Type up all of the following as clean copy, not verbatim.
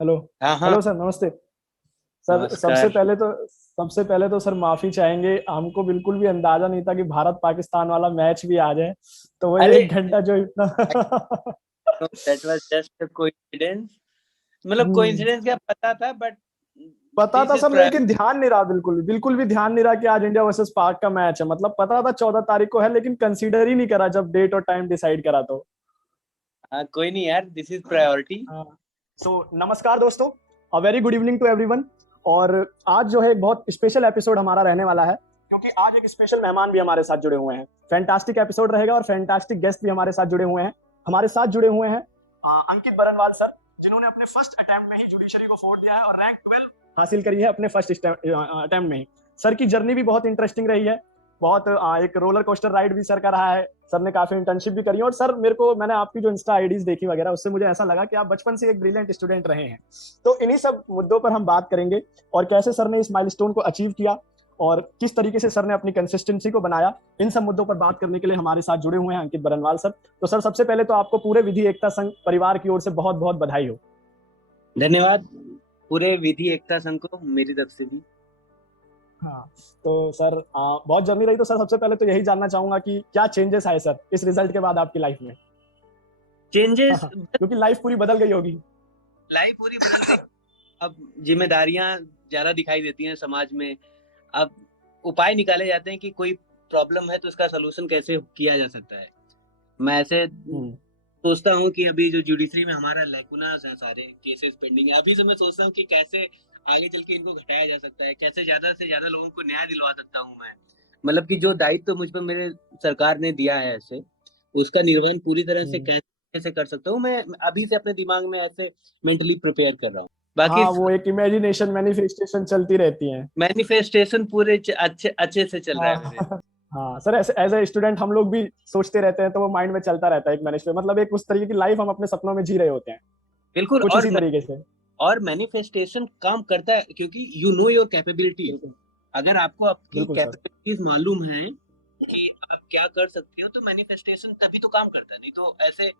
Hello. हाँ हाँ। Hello sir, नमस्ते। सर, सबसे नमस्कार। पहले तो सबसे पहले तो सर माफी चाहेंगे, हमको बिल्कुल भी अंदाजा नहीं था कि भारत पाकिस्तान वाला मैच भी आ जाए। तो वो अरे 1 घंटा जो इतना that was just a coincidence. मतलब हम्म, कोइंसिडेंस क्या पता था, बट पता था दिस इज सर, लेकिन ध्यान नहीं रहा, बिल्कुल बिल्कुल भी ध्यान नहीं रहा कि आज इंडिया वर्सेस पाक का मैच है। मतलब पता था 14 तारीख को है, लेकिन कंसीडर ही नहीं करा जब डेट और टाइम डिसाइड करा तो। कोई नहीं यार, दिस इज प्रायोरिटी। हाँ। नमस्कार दोस्तों, a very good evening to everyone. और आज जो है एक बहुत स्पेशल एपिसोड हमारा रहने वाला है, क्योंकि आज एक स्पेशल मेहमान भी हमारे साथ जुड़े हुए हैं। फैंटास्टिक एपिसोड रहेगा और फैंटास्टिक गेस्ट भी हमारे साथ जुड़े हुए हैं। हमारे साथ जुड़े हुए हैं अंकित बरनवाल सर, जिन्होंने अपने फर्स्ट अटेम्प्ट में ही जुडिशरी को फोड़ दिया है और रैंक 12 हासिल करी है अपने फर्स्ट अटेम्प्ट में ही। सर की जर्नी भी बहुत इंटरेस्टिंग रही है। बहुत एक रोलर कोस्टर राइड भी सर का रहा है। सर ने काफी इंटर्नशिप भी करी है। और सर, मैंने आपकी जो इंस्टा आईडीज देखी वगैरह, उससे मुझे ऐसा लगा कि आप बचपन से एक ब्रिलियंट स्टूडेंट रहे हैं। तो इन्हीं सब मुद्दों पर हम बात करेंगे, और कैसे सर ने इस माइलस्टोन को अचीव किया और किस तरीके से सर ने अपनी कंसिस्टेंसी को बनाया। इन सब मुद्दों पर बात करने के लिए हमारे साथ जुड़े हुए हैं अंकित बरनवाल सर। तो सर, सबसे पहले तो आपको पूरे विधि एकता संघ परिवार की ओर से बहुत बहुत बधाई हो। धन्यवाद पूरे विधि एकता संघ को मेरी तरफ से भी। हाँ। तो सर, बहुत जर्नी रही। तो सर, सबसे पहले तो यही जानना चाहूंगा कि क्या चेंजेस आए सर इस रिजल्ट के बाद आपकी लाइफ में। चेंजेस, क्योंकि लाइफ पूरी बदल गई होगी। लाइफ पूरी बदल गई। अब जिम्मेदारियां ज्यादा दिखाई देती हैं समाज में। अब उपाय निकाले जाते हैं कि कोई प्रॉब्लम है तो इसका सोल्यूशन कैसे किया जा सकता है। मैं ऐसे हम्म। सोचता हूँ कि अभी जो जुडिशरी में हमारा लैकुनास है, सारे केसेस पेंडिंग है, अभी से मैं सोचता हूँ कि कैसे आगे चल के इनको घटाया जा सकता है, कैसे ज्यादा से ज्यादा लोगों को न्याय दिलवा सकता हूँ मैं। मतलब कि जो दायित्व तो मुझ पर मेरे सरकार ने दिया है ऐसे, उसका निर्वहन पूरी तरह से हम्म। कैसे कर सकता हूँ मैं अभी से अपने दिमाग में ऐसे मेंटली प्रिपेयर कर रहा हूँ। बाकी हाँ, वो एक इमेजिनेशन मैनिफेस्टेशन चलती रहती है। मैनिफेस्टेशन पूरे अच्छे अच्छे से चल रहा है मेरे। हाँ। हाँ सर, ऐसे एज ए स्टूडेंट हम लोग भी सोचते रहते हैं, तो वो माइंड में चलता रहता है एक मैनेजमेंट, मतलब एक उस तरीके की लाइफ हम अपने सपनों में जी रहे होते हैं। बिल्कुल। कुछ इसी तरीके से। और मैनिफेस्टेशन काम करता है क्योंकि यू नो योर कैपेबिलिटीज। बिल्कुल। अगर आपको आपकी बिल्कुल सर। कैपेबिलिटीज मालूम है कि आप क्या कर सकते हो, तो मैनिफेस्टेशन तभी तो काम करता है। नहीं तो ऐसे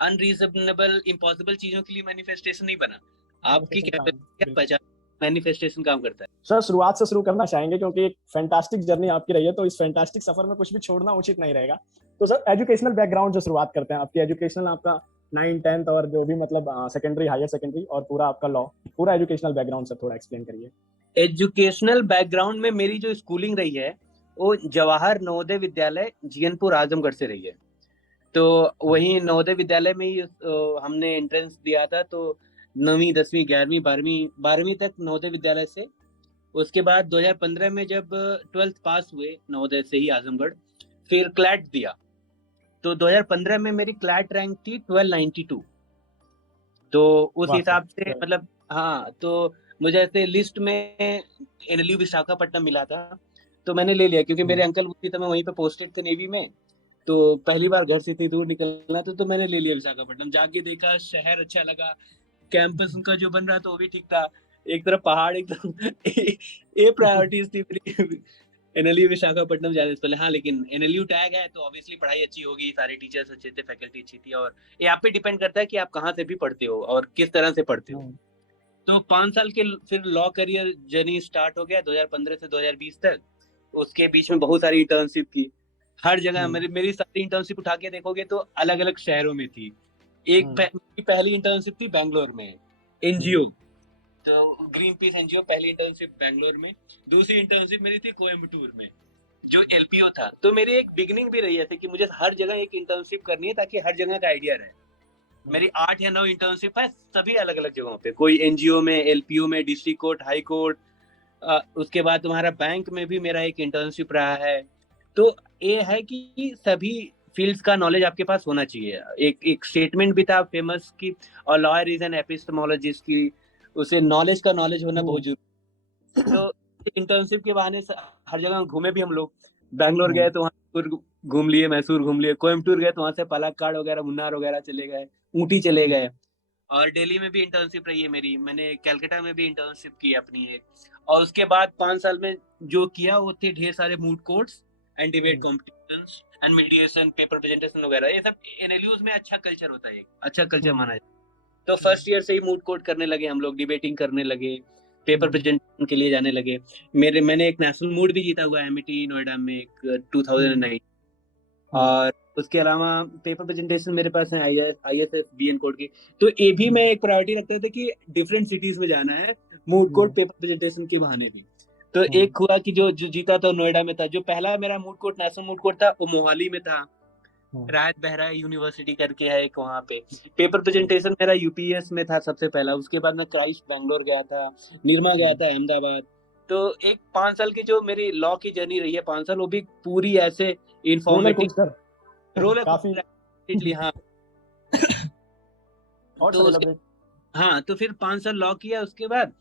अनरीजनेबल इम्पॉसिबल चीजों के लिए मैनिफेस्टेशन नहीं बना। आपकी मैनिफेस्टेशन काम। कैपेबिलिटी आप बिल्कुल। पहचान, मैनिफेस्टेशन काम करता है। सर, शुरुआत से शुरू करना चाहेंगे, क्योंकि एक फैंटास्टिक जर्नी आपकी रही है, तो इस फैंटास्टिक सफर में कुछ भी छोड़ना उचित नहीं रहेगा। तो सर, एजुकेशनल बैकग्राउंड से शुरुआत करते हैं। आपकी एजुकेशनल, आपका 9th 10th और जो भी मतलब सेकेंडरी हायर सेकेंडरी और पूरा आपका लॉ, पूरा एजुकेशनल बैकग्राउंड सर थोड़ा एक्सप्लेन करिए। एजुकेशनल बैकग्राउंड में मेरी जो स्कूलिंग रही है वो जवाहर नवोदय विद्यालय जीएनपुर आजमगढ़ से रही है। तो वही नवोदय विद्यालय में ही हमने एंट्रेंस दिया था। तो 9वीं 10वीं 11वीं 12वीं 12वीं तक नवोदय विद्यालय से। उसके बाद 2015 में जब 12th पास हुए नवोदय से ही आजमगढ़, फिर क्लैट दिया। तो 2015 में मेरी क्लैट रैंक थी 1292। तो उस वाह हिसाब से सर। मतलब, हाँ, तो मुझे ऐसे लिस्ट में एनएलयू विशाखापट्टनम मिला था। तो मैंने ले लिया क्योंकि मेरे हम्म। अंकल भी थे, मैं वहीं पे पोस्टेड थे नेवी में। तो पहली बार घर से इतनी दूर निकलना था, तो मैंने ले लिया विशाखापट्टनम। जाके देखा, शहर अच्छा लगा, कैंपस उनका जो बन रहा था वो भी ठीक था। एक तरफ पहाड़, एक तरफ ये प्रायोरिटीज थी मेरी। एनएलयू विशाखापट्टनम जाने से पहले। हाँ, लेकिन एनएलयू टैग है तो ऑब्वियसली पढ़ाई अच्छी होगी, सारे टीचर्स अच्छे थे, फैकल्टी अच्छी थी। और ये आप पे डिपेंड करता है कि आप कहाँ से भी पढ़ते हो और किस तरह से पढ़ते हो। हम्म। तो 5 साल के फिर लॉ करियर जर्नी स्टार्ट हो गया 2015 से 2020 तक। उसके बीच में बहुत सारी इंटर्नशिप की। हर जगह हम्म। मेरी सारी इंटर्नशिप उठा के देखोगे तो अलग अलग शहरों में थी। हम्म। मेरी पहली इंटर्नशिप थी बैंगलोर में, हम्म। एनजीओ। तो ग्रीन पीस एनजीओ, पहली इंटर्नशिप बैंगलोर में। दूसरी इंटर्नशिप मेरी थी कोयम्बटूर में, जो एलपीओ था। तो मेरी एक बिगनिंग भी रही है कि मुझे हर जगह एक इंटर्नशिप करनी है ताकि हर जगह का आइडिया रहे। हम्म। मेरी 8 या 9 इंटर्नशिप है, सभी अलग अलग जगहों पे, कोई एनजीओ में, एलपीओ में, डिस्ट्रिक्ट कोर्ट, हाई कोर्ट। उसके बाद तुम्हारा बैंक में भी मेरा एक इंटर्नशिप रहा है। तो ये है कि सभी फील्ड्स का नॉलेज आपके पास होना चाहिए। एक एक स्टेटमेंट भी था फेमस की, और लॉयर इज एन एपिस्टेमोलॉजिस्ट की, उसे नॉलेज का नॉलेज होना बहुत हम्म। जरूरी। तो इंटर्नशिप के बहाने से हर जगह घूमे भी हम लोग। बैंगलोर गए हम्म। तो वहाँ घूम लिए, मैसूर घूम लिए, कोयम्बटूर गए तो वहां से पलक्कड़ वगैरह, मुन्नार वगैरह चले गए, ऊटी चले हम्म। गए। और दिल्ली में भी इंटर्नशिप रही है मेरी, मैंने कलकत्ता में भी इंटर्नशिप की अपनी एक। और उसके बाद 5 साल में जो किया वो थे ढेर सारे mood courts and debate hmm. Competitions and mediation, paper presentation वगैरह। ये सब एनएलयूज में अच्छा कल्चर होता है, अच्छा कल्चर हम्म। माना जाता है। तो फर्स्ट ईयर से ही मूड कोर्ट करने लगे हम लोग, डिबेटिंग करने लगे, पेपर प्रेजेंटेशन के लिए जाने लगे। मैंने एक नेशनल मूड भी जीता हुआ है एमआईटी नोएडा में एक 2009। और उसके अलावा पेपर प्रेजेंटेशन मेरे पास है आईएसएस बीएन कोड की। तो ये भी मैं एक प्रायोरिटी रखते थे कि डिफरेंट सिटीज में जाना है मूड कोर्ट पेपर प्रेजेंटेशन के बहाने भी। तो एक हुआ कि जो जीता तो नोएडा में था। जो पहला मेरा moot court national moot court था वो मोहाली में था, राहत बहरा यूनिवर्सिटी करके है एक, वहाँ पे पेपर प्रेजेंटेशन मेरा यूपीएस में था सबसे पहला। उसके बाद मैं क्राइस्ट बैंगलोर गया था, निरमा गया था अहमदाबाद। तो एक 5 साल की जो मेरी लॉ की जर्नी रही है, 5 साल, वो भी पूरी ऐसे इंफॉर्मेटिव रोलर काफी कोस्टर। हाँ और तो हाँ, तो फिर 5 साल लॉ किया। उसके बाद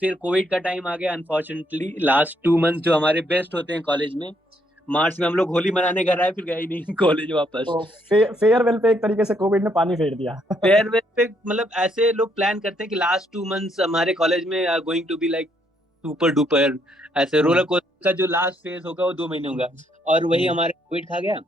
फिर कोविड का टाइम आ गया अनफॉर्चुनेटली। लास्ट 2 मंथ जो हमारे बेस्ट होते हैं कॉलेज में, मार्च में हम लोग होली मनाने घर आए, फिर गए नहीं कॉलेज वापस। तो फेयरवेल पे एक तरीके से कोविड ने पानी फेर दिया। फेयरवेल पे मतलब ऐसे लोग प्लान करते हैं कि लास्ट 2 मंथ्स हमारे कॉलेज में are going to be like super duper, ऐसे रोलर कोस्टर का जो लास्ट फेज होगा वो 2 महीने होगा। और वही हमारे कोविड खा गया।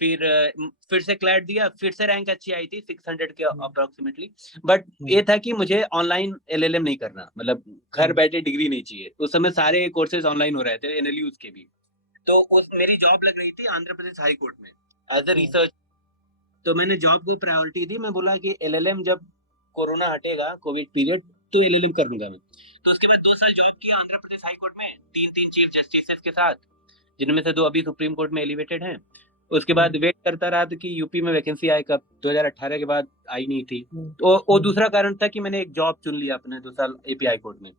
फिर से क्लैट दिया, फिर से रैंक अच्छी आई थी 600 के अप्रोक्सीमेटली। बट ये था कि मुझे ऑनलाइन एलएलएम नहीं करना, मतलब घर बैठे डिग्री नहीं चाहिए। उस समय सारे कोर्सेज ऑनलाइन हो रहे थे, एनएलयूज के भी। तो मेरी जॉब लग रही थी आंध्र प्रदेश हाई कोर्ट में एज अ रिसर्च। तो मैंने जॉब को प्रायोरिटी दी। मैं बोला कि एलएलएम जब कोरोना हटेगा, कोविड पीरियड, तो एलएलएम कर लूंगा मैं। तो उसके बाद 2 साल जॉब किया आंध्र प्रदेश हाई कोर्ट में, 3 चीफ जस्टिस के साथ, जिनमें से 2 अभी सुप्रीम कोर्ट में एलिवेटेड हैं। उसके बाद वेट करता रहा कि यूपी में वैकेंसी आए कब, 2018 के बाद आई नहीं थी। तो वो दूसरा कारण था कि मैंने एक जॉब चुन लिया अपने 2 साल एपीआई कोर्ट में।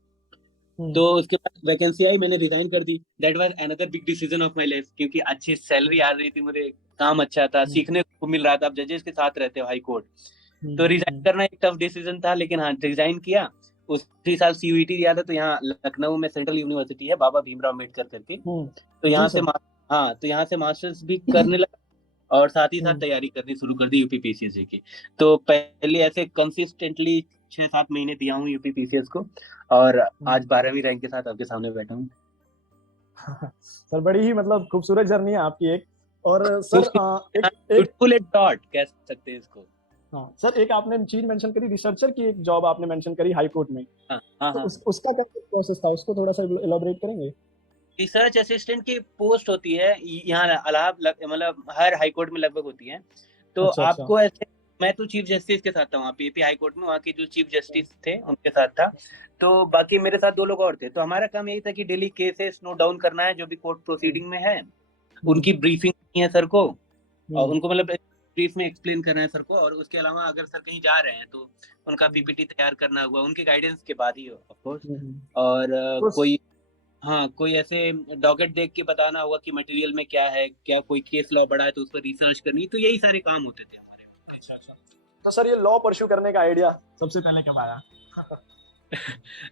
तो उसके बाद वैकेंसी आई, मैंने रिजाइन कर दी। That was another big decision of my life, क्योंकि अच्छी सैलरी आ रही थी, मुझे काम अच्छा था, सीखने को मिल रहा था। अब जजेस के साथ रहते हो हाई कोर्ट, तो रिजाइन करना एक टफ डिसीजन था। लेकिन हाँ, रिजाइन किया। उसी साल सीयूईटी दिया था। तो यहाँ लखनऊ में सेंट्रल यूनिवर्सिटी है बाबा भीमराव अम्बेडकर करके, तो यहाँ से तो यहाँ से मास्टर्स भी करने लगा और साथ ही साथ तैयारी करनी शुरू कर दी यूपीपीसीएस की। तो पहले ऐसे कंसिस्टेंटली 6-7 महीने दिया हूँ यूपीपीसीएस को, और आज 12वीं रैंक के साथ आपके सामने बैठा हूँ। सर बड़ी ही मतलब खूबसूरत जर्नी है आपकी एक। और सर डॉट कह सकते हैं इसको। हाँ सर, एक आपने चीज मेंशन करी, रिसर्चर की एक जॉब आपने मेंशन करी हाई कोर्ट में। तो उसका क्या प्रोसेस था, उसको थोड़ा सा एलाबोरेट करेंगे? रिसर्च असिस्टेंट की पोस्ट होती है यहाँ मतलब हर हाई कोर्ट में लगभग होती है। तो आपको ऐसे, मैं तो चीफ जस्टिस के साथ था वहाँ पे एपी हाई कोर्ट में, वहाँ के जो चीफ जस्टिस थे उनके साथ था। तो बाकी मेरे साथ 2 लोग और थे। तो हमारा काम यही था कि डेली केसेस नोट डाउन करना है जो भी कोर्ट प्रोसीडिंग में है, उनकी ब्रीफिंग है सर को, और उनको मतलब ब्रीफ में एक्सप्लेन करना है सर को। और उसके अलावा अगर सर कहीं जा रहे हैं तो उनका पीपीटी तैयार करना हुआ, उनके गाइडेंस के बाद ही ऑफ कोर्स। और कोई ऐसे डॉकेट देख के बताना होगा कि मटेरियल में क्या है, क्या कोई केस लॉ बड़ा है तो उस पर रिसर्च करनी। तो यही सारे काम होते थे हमारे। तो सर ये लॉ परस्यू करने का आइडिया सबसे पहले कब आया?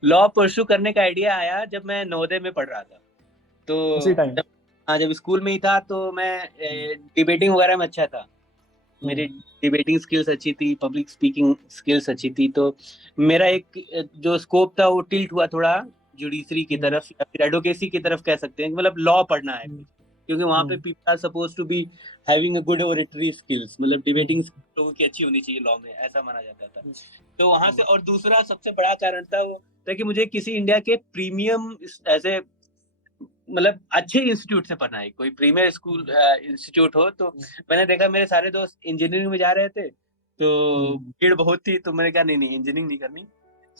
लॉ परस्यू करने का आइडिया आया जब मैं नवोदय में पढ़ रहा था। तो उसी टाइम? जब स्कूल में ही था तो मैं डिबेटिंग वगैरह में अच्छा था। मेरी डिबेटिंग स्किल्स अच्छी थी, पब्लिक स्पीकिंग स्किल्स अच्छी थी। तो मेरा एक जो स्कोप था वो टिल्ट हुआ थोड़ा जुडिशरी की तरफ, या फिर एडवोकेसी की तरफ कह सकते हैं, मतलब लॉ पढ़ना है कुछ। क्योंकि वहाँ पे people are suppose to be having a good oratory skills, मतलब डिबेटिंग लोगों की अच्छी होनी चाहिए लॉ में, ऐसा माना जाता था। तो वहां से, और दूसरा सबसे बड़ा कारण था वो था कि मुझे किसी इंडिया के प्रीमियम ऐसे मतलब अच्छे इंस्टीट्यूट से पढ़ना है, कोई प्रीमियर स्कूल इंस्टीट्यूट हो। तो मैंने देखा मेरे सारे दोस्त इंजीनियरिंग में जा रहे थे, तो भीड़ बहुत थी। तो मैंने कहा नहीं इंजीनियरिंग नहीं करनी।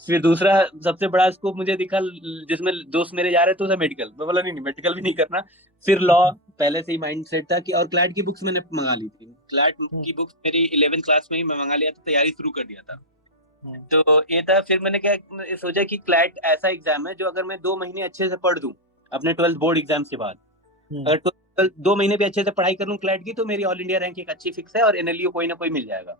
फिर दूसरा सबसे बड़ा स्कोप मुझे दिखा जिसमें दोस्त मेरे जा रहे थे, तो मेडिकल। मैं बोला नहीं मेडिकल भी नहीं करना। फिर लॉ पहले से ही माइंड सेट था कि, और क्लैट की बुक्स मैंने मंगा ली थी। क्लैट की बुक्स मेरी 11th क्लास में ही मैं मंगा लिया था, तैयारी शुरू कर दिया था। तो ये था। फिर मैंने क्या सोचा कि क्लैट ऐसा एग्जाम है जो अगर मैं 2 महीने अच्छे से पढ़ दूं अपने 12th बोर्ड एग्जाम्स के बाद, अगर 2 महीने भी अच्छे से पढ़ाई कर लूं क्लैट की, तो मेरी ऑल इंडिया रैंक एक अच्छी फिक्स है और एनएलयू कोई ना कोई मिल जाएगा।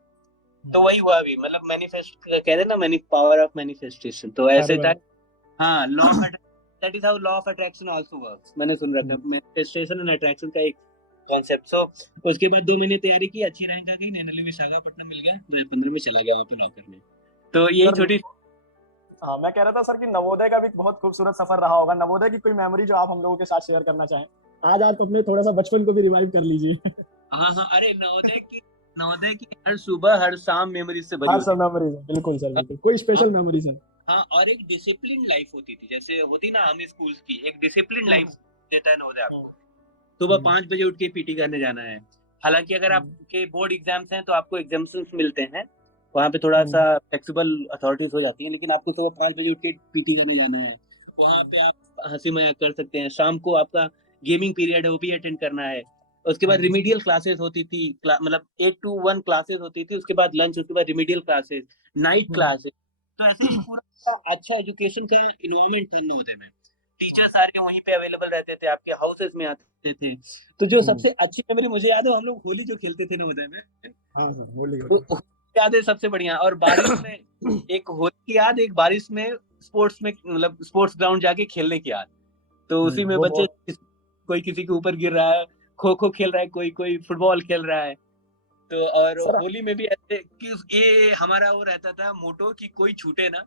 तो वही हुआ अभी, मतलब मैनिफेस्ट कहते हैं ना, पावर ऑफ मैनिफेस्टेशन। तो ऐसे था। हाँ, law of that is how law of attraction also works. मैंने सुन रखा है मैनिफेस्टेशन एंड अट्रैक्शन का एक कॉन्सेप्ट। सो उसके बाद 2 महीने तैयारी की, अच्छी रैंक आ गई, एनएलयू विशाखापट्टनम मिल गया, 2015 में चला गया वहाँ पे लॉ करने। तो यही छोटी। हाँ, मैं कह रहा था सर कि नवोदय का भी बहुत खूबसूरत सफर रहा होगा। नवोदय की कोई मेमोरी जो आप हम लोगों के साथ शेयर करना चाहें? आज आप अपने थोड़ा सा बचपन को भी रिवाइव कर लीजिए। हाँ, अरे नवोदय की नवोदय की हर सुबह हर शाम मेमोरीज से भरी हाँ होती सर, मेमोरीज है, बिल्कुल सर, थी। बिल्कुल कोई हाँ स्पेशल मेमोरीज है। हाँ, और एक डिसिप्लिन लाइफ होती थी, जैसे होती ना आर्मी स्कूल्स की, एक डिसिप्लिन लाइफ हम्म, देता है नवोदय हम्म, आपको। सुबह हम्म, 5 बजे उठ के पीटी करने जाना है। हालांकि अगर हम्म, आपके बोर्ड एग्जाम्स हैं तो आपको एग्जाम्स मिलते हैं, वहाँ पे थोड़ा सा हम्म, फ्लेक्सिबल अथॉरिटीज हो जाती हैं, लेकिन आपको सुबह 5 बजे उठ के पीटी करने जाना है। वहाँ पे आप हंसी मजाक कर सकते हैं, शाम को आपका गेमिंग पीरियड है वो भी अटेंड करना है। उसके बाद हम्म, रिमीडियल क्लासेस होती थी, मतलब 8 to 1 क्लासेस होती थी, उसके बाद लंच, उसके बाद रिमीडियल क्लासेस, नाइट हम्म, क्लासेस। तो ऐसे एक पूरा अच्छा एजुकेशन का इन्वायरमेंट था नवोदय में। टीचर सारे वहीं पे अवेलेबल रहते थे, आपके हाउसेस में आते थे। तो जो हम्म। सबसे अच्छी मेमोरी मुझे याद है, हम लोग होली जो खेलते थे नवोदय में, हाँ सर, बोलिए तो बोलिए। याद है सबसे बढ़िया। और बारिश में, एक होली की याद, एक बारिश में स्पोर्ट्स में, मतलब स्पोर्ट्स ग्राउंड जाके खेलने की याद। तो उसी में वो बच्चे, बहुत। कोई किसी के ऊपर गिर रहा है, खो खो खेल रहा है, कोई कोई फुटबॉल खेल रहा है। तो और सर होली में भी ऐसे कि ये हमारा वो रहता था मोटो कि कोई छूटे ना,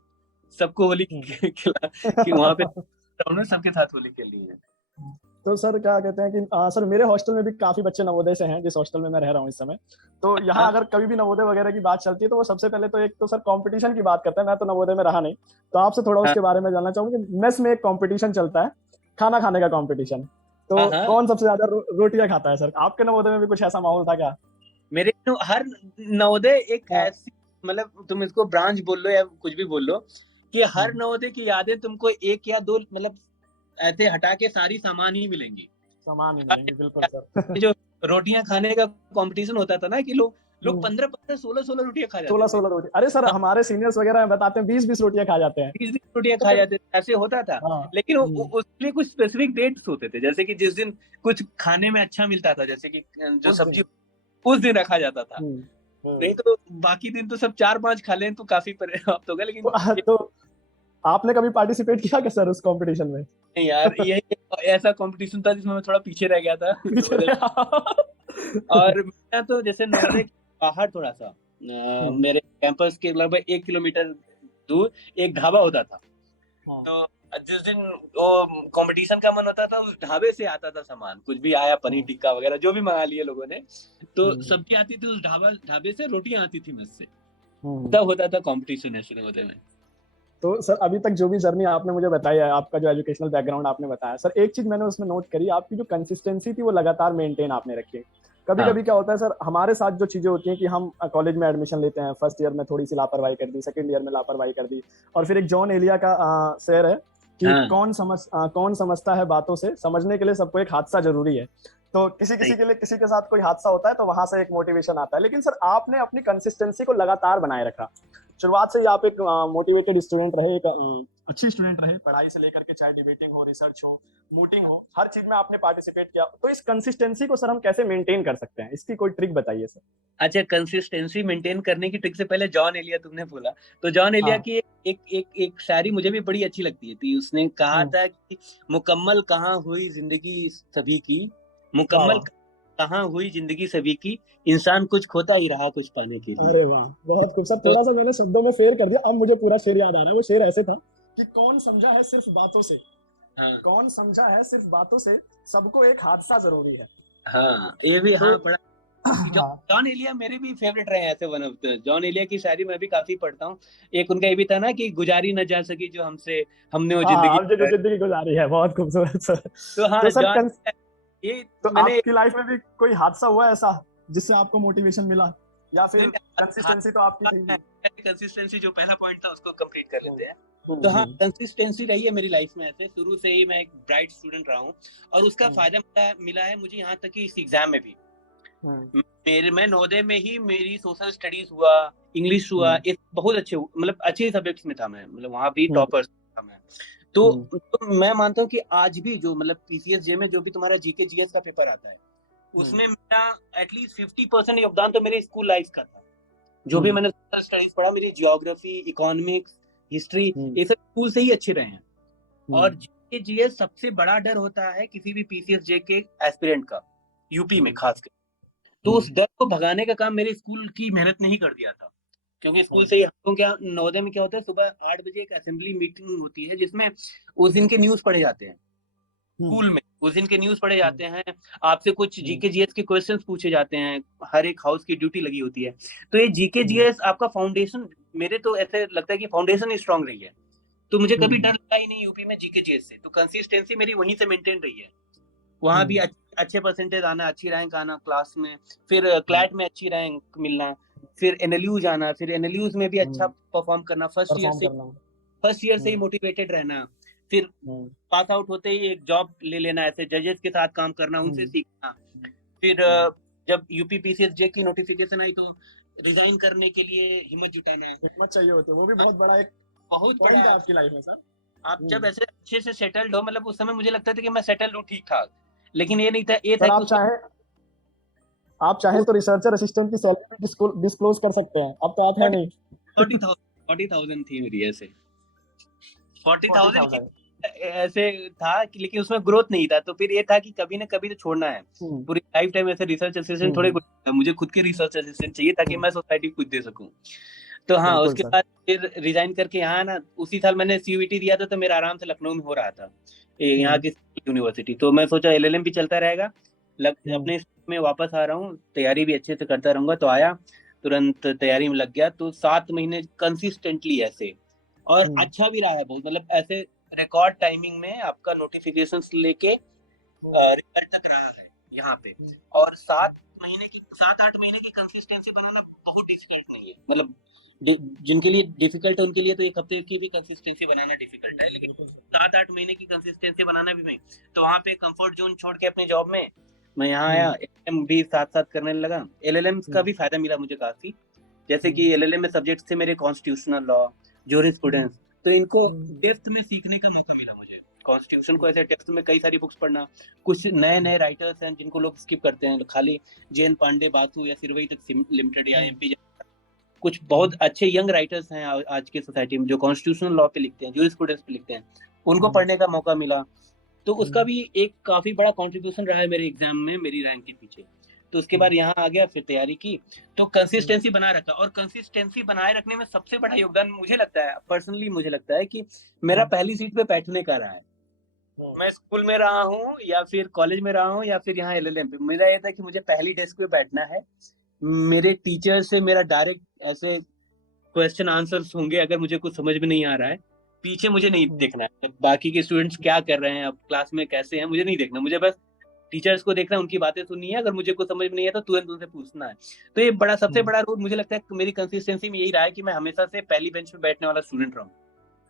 सबको होली हम्म। खिला, कि वहां पे ग्राउंड में सबके साथ होली खेलनी है। तो सर क्या कहते हैं कि सर मेरे हॉस्टल में भी काफी बच्चे नवोदय से हैं, जिस हॉस्टल में मैं रह रहा हूँ इस समय। तो यहाँ हाँ अगर कभी भी नवोदय वगैरह की बात चलती है तो वो सबसे पहले तो एक तो सर कंपटीशन की बात करते हैं। मैं तो नवोदय में रहा नहीं, तो आपसे थोड़ा हाँ उसके बारे में जानना चाहूंगा कि मेस में एक कंपटीशन चलता है, खाना खाने का कंपटीशन। हाँ तो हाँ। कौन सबसे ज्यादा रोटियां खाता है सर? आपके नवोदय में भी कुछ ऐसा माहौल था क्या? मेरे तो हर नवोदय एक हाँ। ऐसी, मतलब तुम इसको ब्रांच बोल लो या कुछ भी बोल लो, कि हर हम्म, नवोदय की यादें तुमको एक या दो, मतलब ऐसे हटा के सारी सामान ही मिलेंगी। सामान ही मिलेंगे, बिल्कुल सर। जो रोटियां खाने का कंपटीशन होता था ना, कि लोग लोग हम्म। 15-15 16-16 रोटियां खा जाते 16 थे। 16 रोटी, अरे सर हाँ, हमारे सीनियर्स वगैरह बताते हैं 20 20 रोटियां खा जाते हैं। 20 रोटियां तो खा फिर जाते थे, ऐसे होता था। हाँ। लेकिन हम्म। उसके लिए कुछ स्पेसिफिक डेट्स होते थे, जैसे कि जिस दिन कुछ खाने में अच्छा मिलता था, जैसे कि जो उस सब्जी, दिन। उस दिन रखा जाता था। हम्म, नहीं हम्म। तो बाकी दिन तो सब 4-5 खा लें तो काफी पर्याप्त होगा, लेकिन तो आपने कभी पार्टिसिपेट किया क्या सर उस कंपटीशन में? नहीं यार, ये ऐसा कंपटीशन था जिसमें मैं थोड़ा पीछे रह गया था पीछे नवोदय। रहे। और मेरा तो जैसे नवोदय के बाहर थोड़ा सा, हम्म, मेरे कैंपस के लगभग 1 किलोमीटर दूर एक ढाबा होता था। हाँ। तो जिस दिन वो कंपटीशन का मन होता था, उस ढाबे से आता था सामान, कुछ भी आया, पनीर हाँ। टिक्का वगैरह जो भी मंगा लिए लोगों ने। तो हम्म, सब्जी आती थी उस ढाबे से, रोटियां आती थी मेस से। हम्म। तब होता था कंपटीशन ऐसे नवोदय में। तो सर अभी तक जो भी जर्नी आपने मुझे बताई है, आपका जो एजुकेशनल बैकग्राउंड आपने बताया सर, एक चीज मैंने उसमें नोट करी, आपकी जो कंसिस्टेंसी थी वो लगातार मेंटेन आपने रखी है। कभी हाँ कभी क्या होता है सर, हमारे साथ जो चीजें होती हैं कि हम कॉलेज में एडमिशन लेते हैं, फर्स्ट ईयर में थोड़ी सी लापरवाही कर दी, सेकंड ईयर में लापरवाही कर दी। और फिर एक जॉन एलिया का शेर है कि हाँ कौन समझता है बातों से, समझने के लिए सबको एक हादसा जरूरी है। तो किसी सही। किसी के लिए किसी के साथ कोई हादसा होता है तो वहां से एक मोटिवेशन आता है, लेकिन सर आपने अपनी कंसिस्टेंसी को लगातार बनाए रखा। शुरुआत से ही आप एक मोटिवेटेड स्टूडेंट रहे, एक अच्छे स्टूडेंट रहे, पढ़ाई से लेकर के चाहे डिबेटिंग हो, रिसर्च हो, मूटिंग हो, हर चीज में आपने पार्टिसिपेट किया। तो इस कंसिस्टेंसी को सर हम कैसे मेंटेन कर सकते हैं, इसकी कोई ट्रिक बताइए सर। अच्छा, कंसिस्टेंसी मेंटेन करने की ट्रिक से पहले जॉन एलिया तुमने बोला, तो जॉन एलिया हाँ। की एक शायरी मुझे भी बड़ी अच्छी लगती थी। उसने कहा हम्म। था कि मुकम्मल कहाँ हुई जिंदगी सभी की, वाह मुकम्मल वाह। कहाँ हुई जिंदगी सभी की, इंसान कुछ खोता ही रहा कुछ पाने के लिए। अरे वाह, बहुत खूब सर। तो थोड़ा सा मैंने शब्दों में फेर कर दिया, अब मुझे पूरा शेर याद आ रहा है। वो शेर ऐसे था कि कौन समझा है सिर्फ बातों से, हाँ कौन समझा है सिर्फ बातों से, सबको एक हादसा जरूरी है। हाँ, ये भी तो हाँ पढ़ा। जॉन हाँ। जॉन एलिया मेरे भी फेवरेट रहे हैं ऐसे, one of the Jaun Elia की शायरी मैं भी काफी पढ़ता हूँ। एक उनका ये भी था ना कि गुजारी न जा सकी जो हमसे, हमने वो हाँ हाँ, जिंदगी। अब जो जिंदगी गुजारी है, बहुत खूबसूरत सर। तो तो हाँ सर जॉन, ये तो मैंने, आपकी लाइफ में भी कोई हादसा हुआ है ऐसा जिससे आपको मोटिवेशन मिला, या नहीं फिर हाँ, कंसिस्टेंसी तो आपकी थी ही? कंसिस्टेंसी जो पहला पॉइंट था उसको कंप्लीट कर लेते हैं। हम्म, तो हाँ, हम्म, कंसिस्टेंसी रही है मेरी लाइफ में, ऐसे शुरू से ही मैं एक ब्राइट स्टूडेंट रहा हूँ। और उसका हम्म, फायदा मिला है मुझे यहाँ तक कि इस एग्जाम में भी। हम्म, मेरे मैं नवोदय में ही मेरी सोशल स्टडीज हुआ, इंग्लिश हुआ, हम्म, इस बहुत अच्छे, मतलब अच्छे सब्जेक्ट्स में था मैं, मतलब वहाँ भी हम्म, टॉपर्स था मैं। तो, हम्म, मैं मानता हूँ कि आज भी जो, मतलब पीसीएस जे में जो भी तुम्हारा जीके जीएस का पेपर आता है, हम्म, उसमें मेरा एटलीस्ट 50% योगदान तो मेरे स्कूल लाइफ का था। जो भी हम्म, मैंने सोशल स्टडीज पढ़ा, मेरी जियोग्राफी, इकोनॉमिक्स, हिस्ट्री, हम्म, ये सब स्कूल से ही अच्छे रहे हैं। हम्म, और जीके जीएस सबसे बड़ा डर होता है किसी भी पीसीएस जे के एस्पिरेंट का, यूपी में हम्म, खास कर। तो उस हम्म, डर को भगाने का काम मेरे स्कूल की मेहनत ने ही कर दिया था। क्योंकि स्कूल हम्म, से ही हम लोग, क्या नवोदय में क्या होता है, सुबह 8 बजे एक असेंबली मीटिंग होती है जिसमें उस दिन के न्यूज पढ़े जाते हैं हम्म, स्कूल में। उस दिन के न्यूज पढ़े जाते हैं, आपसे कुछ जीके जीएस के क्वेश्चंस पूछे जाते हैं, हर एक हाउस की ड्यूटी लगी होती है। तो ये जीके जीएस आपका फाउंडेशन, मेरे तो ऐसे लगता है कि फाउंडेशन ही स्ट्रांग रही है। तो मुझे कभी डर लगा ही नहीं यूपी में जीके जीएस से, तो कंसिस्टेंसी मेरी वहीं से मेंटेन रही है। वहां भी अच्छे परसेंटेज आना, अच्छी रैंक आना क्लास में, फिर क्लैट में अच्छी रैंक मिलना, फिर एनएलयू जाना, फिर एनएलयूज में भी अच्छा परफॉर्म करना, फर्स्ट ईयर से ही मोटिवेटेड रहना, फिर पास आउट होते ही एक जॉब ले लेना, ऐसे जजेस के साथ काम करना, उनसे सीखना। फिर जब यूपीपीसीएस जे की नोटिफिकेशन आई तो रिजाइन करने के लिए हिम्मत जुटाना, हिम्मत चाहिए होती है, वो भी बहुत बड़ा एक बहुत पॉइंट बड़ा है आपकी लाइफ में सर। आप जब ऐसे अच्छे से सेटल्ड हो, मतलब उस समय मुझे लगता था कि मैं सेटल्ड हूँ ठीक ठाक, लेकिन ये नहीं था, ये था सर कि आप चाहें तो रिसर्चर असिस्टेंट की सैलरी डिस्क्लोज कर सकते हैं, अब तो आप है नहीं। 40,000 थी मेरी, ऐसे 40,000 ऐसे था कि, लेकिन उसमें ग्रोथ नहीं था, तो फिर ये था कि कभी ना कभी तो छोड़ना है। पूरी लाइफ टाइम ऐसे रिसर्च असिस्टेंट थोड़े कुछ, मुझे खुद के रिसर्च असिस्टेंट चाहिए ताकि मैं सोसाइटी को कुछ दे सकूं। तो हाँ, उसके बाद फिर रिजाइन करके यहाँ ना, उसी साल मैंने सीयूईटी दिया था, तो मेरा आराम से लखनऊ में हो रहा था यहाँ की यूनिवर्सिटी। तो मैं सोचा एलएलएम भी चलता रहेगा, अपने में वापस आ रहा हूँ, तैयारी भी अच्छे से करता रहूंगा। तो आया, तुरंत तैयारी में लग गया, तो 7 महीने कंसिस्टेंटली ऐसे, और अच्छा भी रहा है बहुत, मतलब ऐसे रिकॉर्ड टाइमिंग में आपका नोटिफिकेशंस लेके रिजल्ट तक रहा है यहाँ पे। और 7-8 महीने की कंसिस्टेंसी बनाना बहुत डिफिकल्ट नहीं है, मतलब जिनके लिए डिफिकल्ट है उनके लिए तो एक हफ्ते की भी कंसिस्टेंसी बनाना डिफिकल्ट है, लेकिन 7-8 महीने की कंसिस्टेंसी बनाना भी नहीं। तो वहाँ पे कंफर्ट जोन छोड़ के अपने जॉब में मैं यहाँ आया, एलएलएम भी साथ साथ करने लगा। एलएलएम का भी फायदा मिला मुझे काफी, जैसे कि एलएलएम में सब्जेक्ट थे मेरे कॉन्स्टिट्यूशनल लॉ, जूरिस्प्रूडेंस, तो इनको डेप्थ में सीखने का मौका मिला मुझे। कॉन्स्टिट्यूशन को ऐसे डेप्थ में कई सारी बुक्स पढ़ना, कुछ नए नए राइटर्स हैं जिनको लोग स्किप करते हैं, खाली जैन पांडे, बासु या सिर्वई तक लिमिटेड, या एमपी, कुछ बहुत अच्छे यंग राइटर्स हैं आज की सोसाइटी में जो कॉन्स्टिट्यूशनल लॉ पे लिखते हैं, जूरिस्प्रूडेंस पे लिखते हैं, उनको पढ़ने का मौका मिला। तो उसका भी एक काफी बड़ा कंट्रीब्यूशन रहा है मेरे एग्जाम में, मेरी रैंक के पीछे। तो उसके बाद यहाँ आ गया, फिर तैयारी की, तो कंसिस्टेंसी बना रखा। और कंसिस्टेंसी बनाए रखने में सबसे बड़ा योगदान मुझे लगता है, पर्सनली मुझे लगता है कि मेरा पहली सीट पे बैठने का रहा है। मैं स्कूल में रहा हूँ या फिर कॉलेज में रहा हूँ या फिर यहाँ एलएलएम पे, मेरा ये था कि मुझे पहली डेस्क पे बैठना है। मेरे टीचर से मेरा डायरेक्ट ऐसे क्वेश्चन आंसर्स होंगे, अगर मुझे कुछ समझ में नहीं आ रहा है, पीछे मुझे नहीं देखना है बाकी के स्टूडेंट्स क्या कर रहे हैं, अब क्लास में कैसे हैं, मुझे नहीं देखना, मुझे बस टीचर्स को देखना है, उनकी बातें सुननी है, अगर मुझे कुछ समझ में नहीं है तो तुरंत उनसे पूछना है। तो ये बड़ा सबसे बड़ा रोल मुझे लगता है मेरी कंसिस्टेंसी में यही रहा है कि मैं हमेशा से पहली बेंच पे बैठने वाला स्टूडेंट रहा हूँ,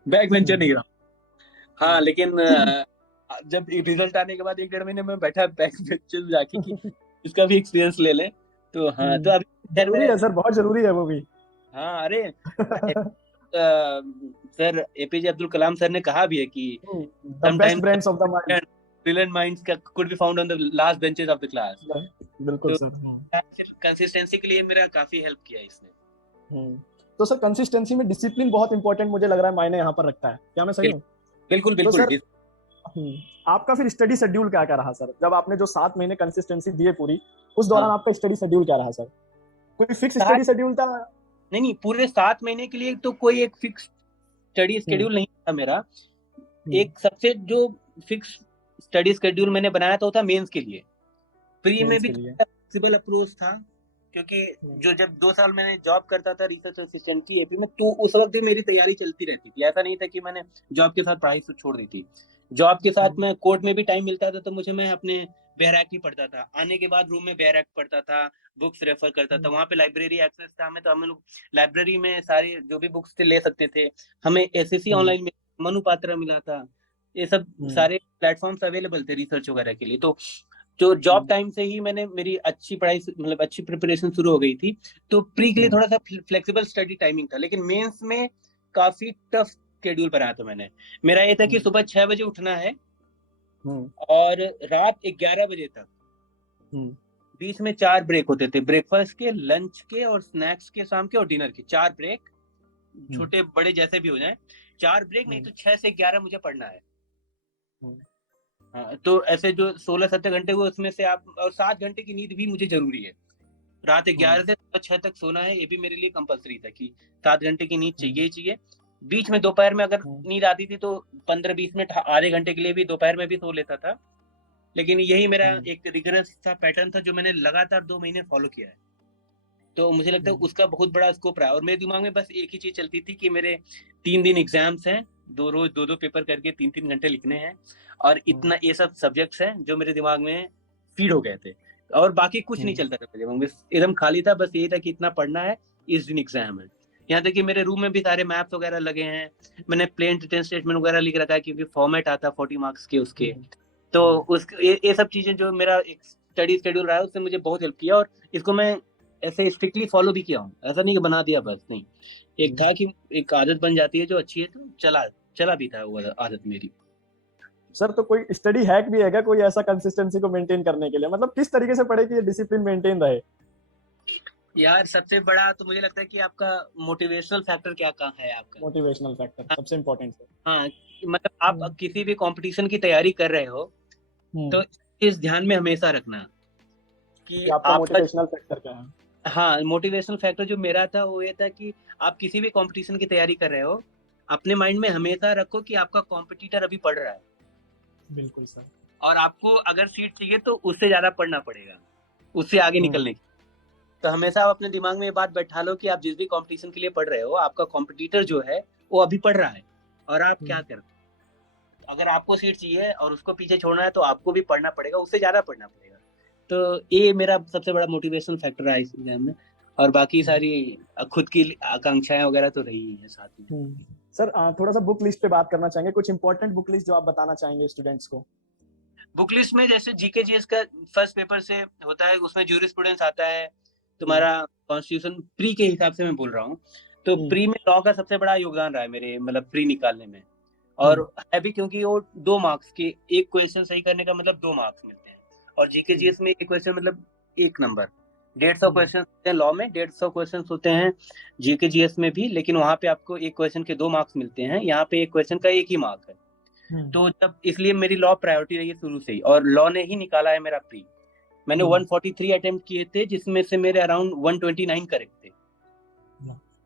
बैक बेंचर नहीं रहा। हाँ, लेकिन जब रिजल्ट आने के बाद 1-1.5 महीने में बैठा बैक बेंचर जाके कि इसका भी एक्सपीरियंस ले लें। तो हाँ, तो अभी जरूरी है सर, बहुत जरूरी है वो भी। हाँ, अरे sir APJ Abdul Kalam sir ने कहा भी है कि the best brains of the mind, brilliant minds could be found on the last benches of the class। बिल्कुल सर। कंसिस्टेंसी के लिए मेरा काफी हेल्प किया इसने। तो सर कंसिस्टेंसी में डिसिप्लिन बहुत इंपॉर्टेंट मुझे लग रहा है, मायने यहाँ पर रखता है, क्या मैं सही हूँ? बिल्कुल तो बिल्कुल। सर आपका फिर स्टडी शेड्यूल क्या क्या रहा सर, जब आपने जो 7 महीने कंसिस्टेंसी दी है पूरी, उस दौरान आपका स्टडी शेड्यूल क्या रहा सर? कोई फिक्स स्टडी शेड्यूल था? नहीं, पूरे 7 महीने के लिए तो कोई एक फिक्स स्टडी शेड्यूल नहीं था मेरा। एक सबसे जो फिक्स स्टडी शेड्यूल मैंने बनाया था वो था मेंस के लिए। प्री में भी फ्लेक्सिबल अप्रोच था, क्योंकि जो जब 2 साल मैंने जॉब करता था रिसर्च असिस्टेंट की एपी में, तो उस वक्त भी मेरी तैयारी चलती रहती थी, ऐसा नहीं था कि मैंने जॉब के साथ पढ़ाई छोड़ दी थी। जॉब के साथ में कोर्ट में भी टाइम मिलता था तो मैं अपने बैरक ही पढ़ता था, आने के बाद रूम में बैरक पढ़ता था, बुक्स रेफर करता था, वहाँ पे लाइब्रेरी एक्सेस था हमें, तो हम लोग लाइब्रेरी में सारी जो भी बुक्स थे ले सकते थे। हमें एसएससी ऑनलाइन में मनु पात्रा मिला था, ये सब सारे प्लेटफॉर्म्स अवेलेबल थे रिसर्च वगैरह के लिए। तो जो जॉब टाइम से ही मैंने मेरी अच्छी पढ़ाई, मतलब अच्छी प्रिपरेशन शुरू हो गई थी। तो प्री के लिए थोड़ा सा फ्लेक्सिबल स्टडी टाइमिंग था, लेकिन मेंस में काफी टफ शेड्यूल बनाया था मैंने। मेरा ये था कि सुबह 6 बजे उठना है और रात 11 बजे तक, बीच में 4 ब्रेक होते थे, ब्रेकफास्ट के, लंच के और स्नैक्स के, शाम के और डिनर के 4 ब्रेक, छोटे बड़े जैसे भी हो जाए 4 ब्रेक, नहीं तो 6 से 11 मुझे पढ़ना है। हाँ, तो ऐसे जो 16-17 घंटे हुए उसमें से आप, और 7 घंटे की नींद भी मुझे जरूरी है। रात 11 से 6 तक सोना है, ये भी मेरे लिए कंपलसरी था कि 7 घंटे की नींद चाहिए ही चाहिए। बीच में दोपहर में अगर नींद आती थी तो 15-20 मिनट, आधे घंटे के लिए भी दोपहर में भी सो लेता था। लेकिन यही मेरा एक रिगरस सा पैटर्न था जो मैंने लगातार 2 महीने फॉलो किया है। तो मुझे लगता है उसका बहुत बड़ा स्कोप रहा, और मेरे दिमाग में बस एक ही चीज चलती थी कि मेरे 3 दिन एग्जाम्स हैं, 2 रोज 2-2 पेपर करके 3-3 घंटे लिखने हैं, और इतना ये सब सब्जेक्ट्स हैं जो मेरे दिमाग में फीड हो गए थे, और बाकी कुछ नहीं चलता था मेरे दिमाग में, एकदम खाली था, बस यही था कि इतना पढ़ना है, इस दिन एग्जाम है। यहाँ तक कि मेरे रूम में भी सारे मैप्स वगैरह लगे हैं, मैंने प्लेन रिटर्न स्टेटमेंट वगैरह लिख रखा है, क्योंकि फॉर्मेट आता 40 मार्क्स के उसके। तो उस ये सब चीजें जो मेरा एक स्टडी शेड्यूल रहा है उसने मुझे बहुत हेल्प किया, और इसको मैं ऐसे स्ट्रिक्टली फॉलो भी किया हूँ, ऐसा नहीं कि बना दिया बस, नहीं, एक था कि एक आदत बन जाती है जो अच्छी है, तो चला चला भी था वो आदत मेरी। सर तो कोई स्टडी हैक भी है क्या, कोई ऐसा कंसिस्टेंसी को मेंटेन करने के लिए, मतलब किस तरीके से पढ़े कि ये डिसिप्लिन मेंटेन रहे? यार सबसे बड़ा तो मुझे लगता है कि आपका मोटिवेशनल फैक्टर क्या कहाँ है आपका। मोटिवेशनल फैक्टर हाँ, सबसे इम्पोर्टेंट है। हाँ, मतलब आप किसी भी कंपटीशन की तैयारी कर रहे हो, तो इस ध्यान में हमेशा रखना कि कि आपका आपका, मोटिवेशनल फैक्टर क्या है? हाँ, मोटिवेशनल फैक्टर जो मेरा था वो ये था कि आप किसी भी कंपटीशन की तैयारी कर रहे हो, अपने माइंड में हमेशा रखो कि आपका कॉम्पिटिटर अभी पढ़ रहा है, बिल्कुल सर। और आपको अगर सीट चाहिए तो उससे ज्यादा पढ़ना पड़ेगा, उससे आगे निकलने की। तो हमेशा आप अपने दिमाग में ये बात बैठा लो कि आप जिस भी कंपटीशन के लिए पढ़ रहे हो, आपका कॉम्पिटिटर जो है वो अभी पढ़ रहा है, और आप क्या कर, अगर आपको सीट चाहिए और उसको पीछे छोड़ना है तो आपको भी पढ़ना पड़ेगा, उससे ज्यादा पढ़ना पड़ेगा। तो ये मेरा सबसे बड़ा मोटिवेशनल फैक्टर रहा इस एग्जाम में, और बाकी सारी खुद की आकांक्षाएं वगैरह तो रही है साथ में। सर थोड़ा सा बुक लिस्ट पे बात करना चाहेंगे, कुछ इंपॉर्टेंट बुक लिस्ट जो आप बताना चाहेंगे स्टूडेंट्स को? बुक लिस्ट में जैसे जीके जीएस का फर्स्ट पेपर से होता है, उसमें ज्यूरिस्प्रूडेंस आता है, तुम्हारा कॉन्स्टिट्यूशन प्री के हिसाब से मैं बोल रहा हूँ, तो प्री में लॉ का सबसे बड़ा योगदान रहा है मेरे, मतलब प्री निकालने में, और है भी क्योंकि वो 2 मार्क्स के एक क्वेश्चन सही करने का मतलब 2 मार्क्स मिलते हैं, और जीके जीएस में एक क्वेश्चन मतलब 1 नंबर। 150 क्वेश्चन होते हैं लॉ में, 150 क्वेश्चन होते हैं जीके जीएस में भी, लेकिन वहां पे आपको एक क्वेश्चन के 2 मार्क्स मिलते हैं, यहाँ पे एक क्वेश्चन का 1 ही मार्क है। तो जब इसलिए मेरी लॉ प्रायोरिटी रही है शुरू से ही, और लॉ ने ही निकाला है मेरा प्री। मैंने 143 अटेम्प्ट किए थे, जिसमें से मेरे अराउंड 129 करेक्ट थे,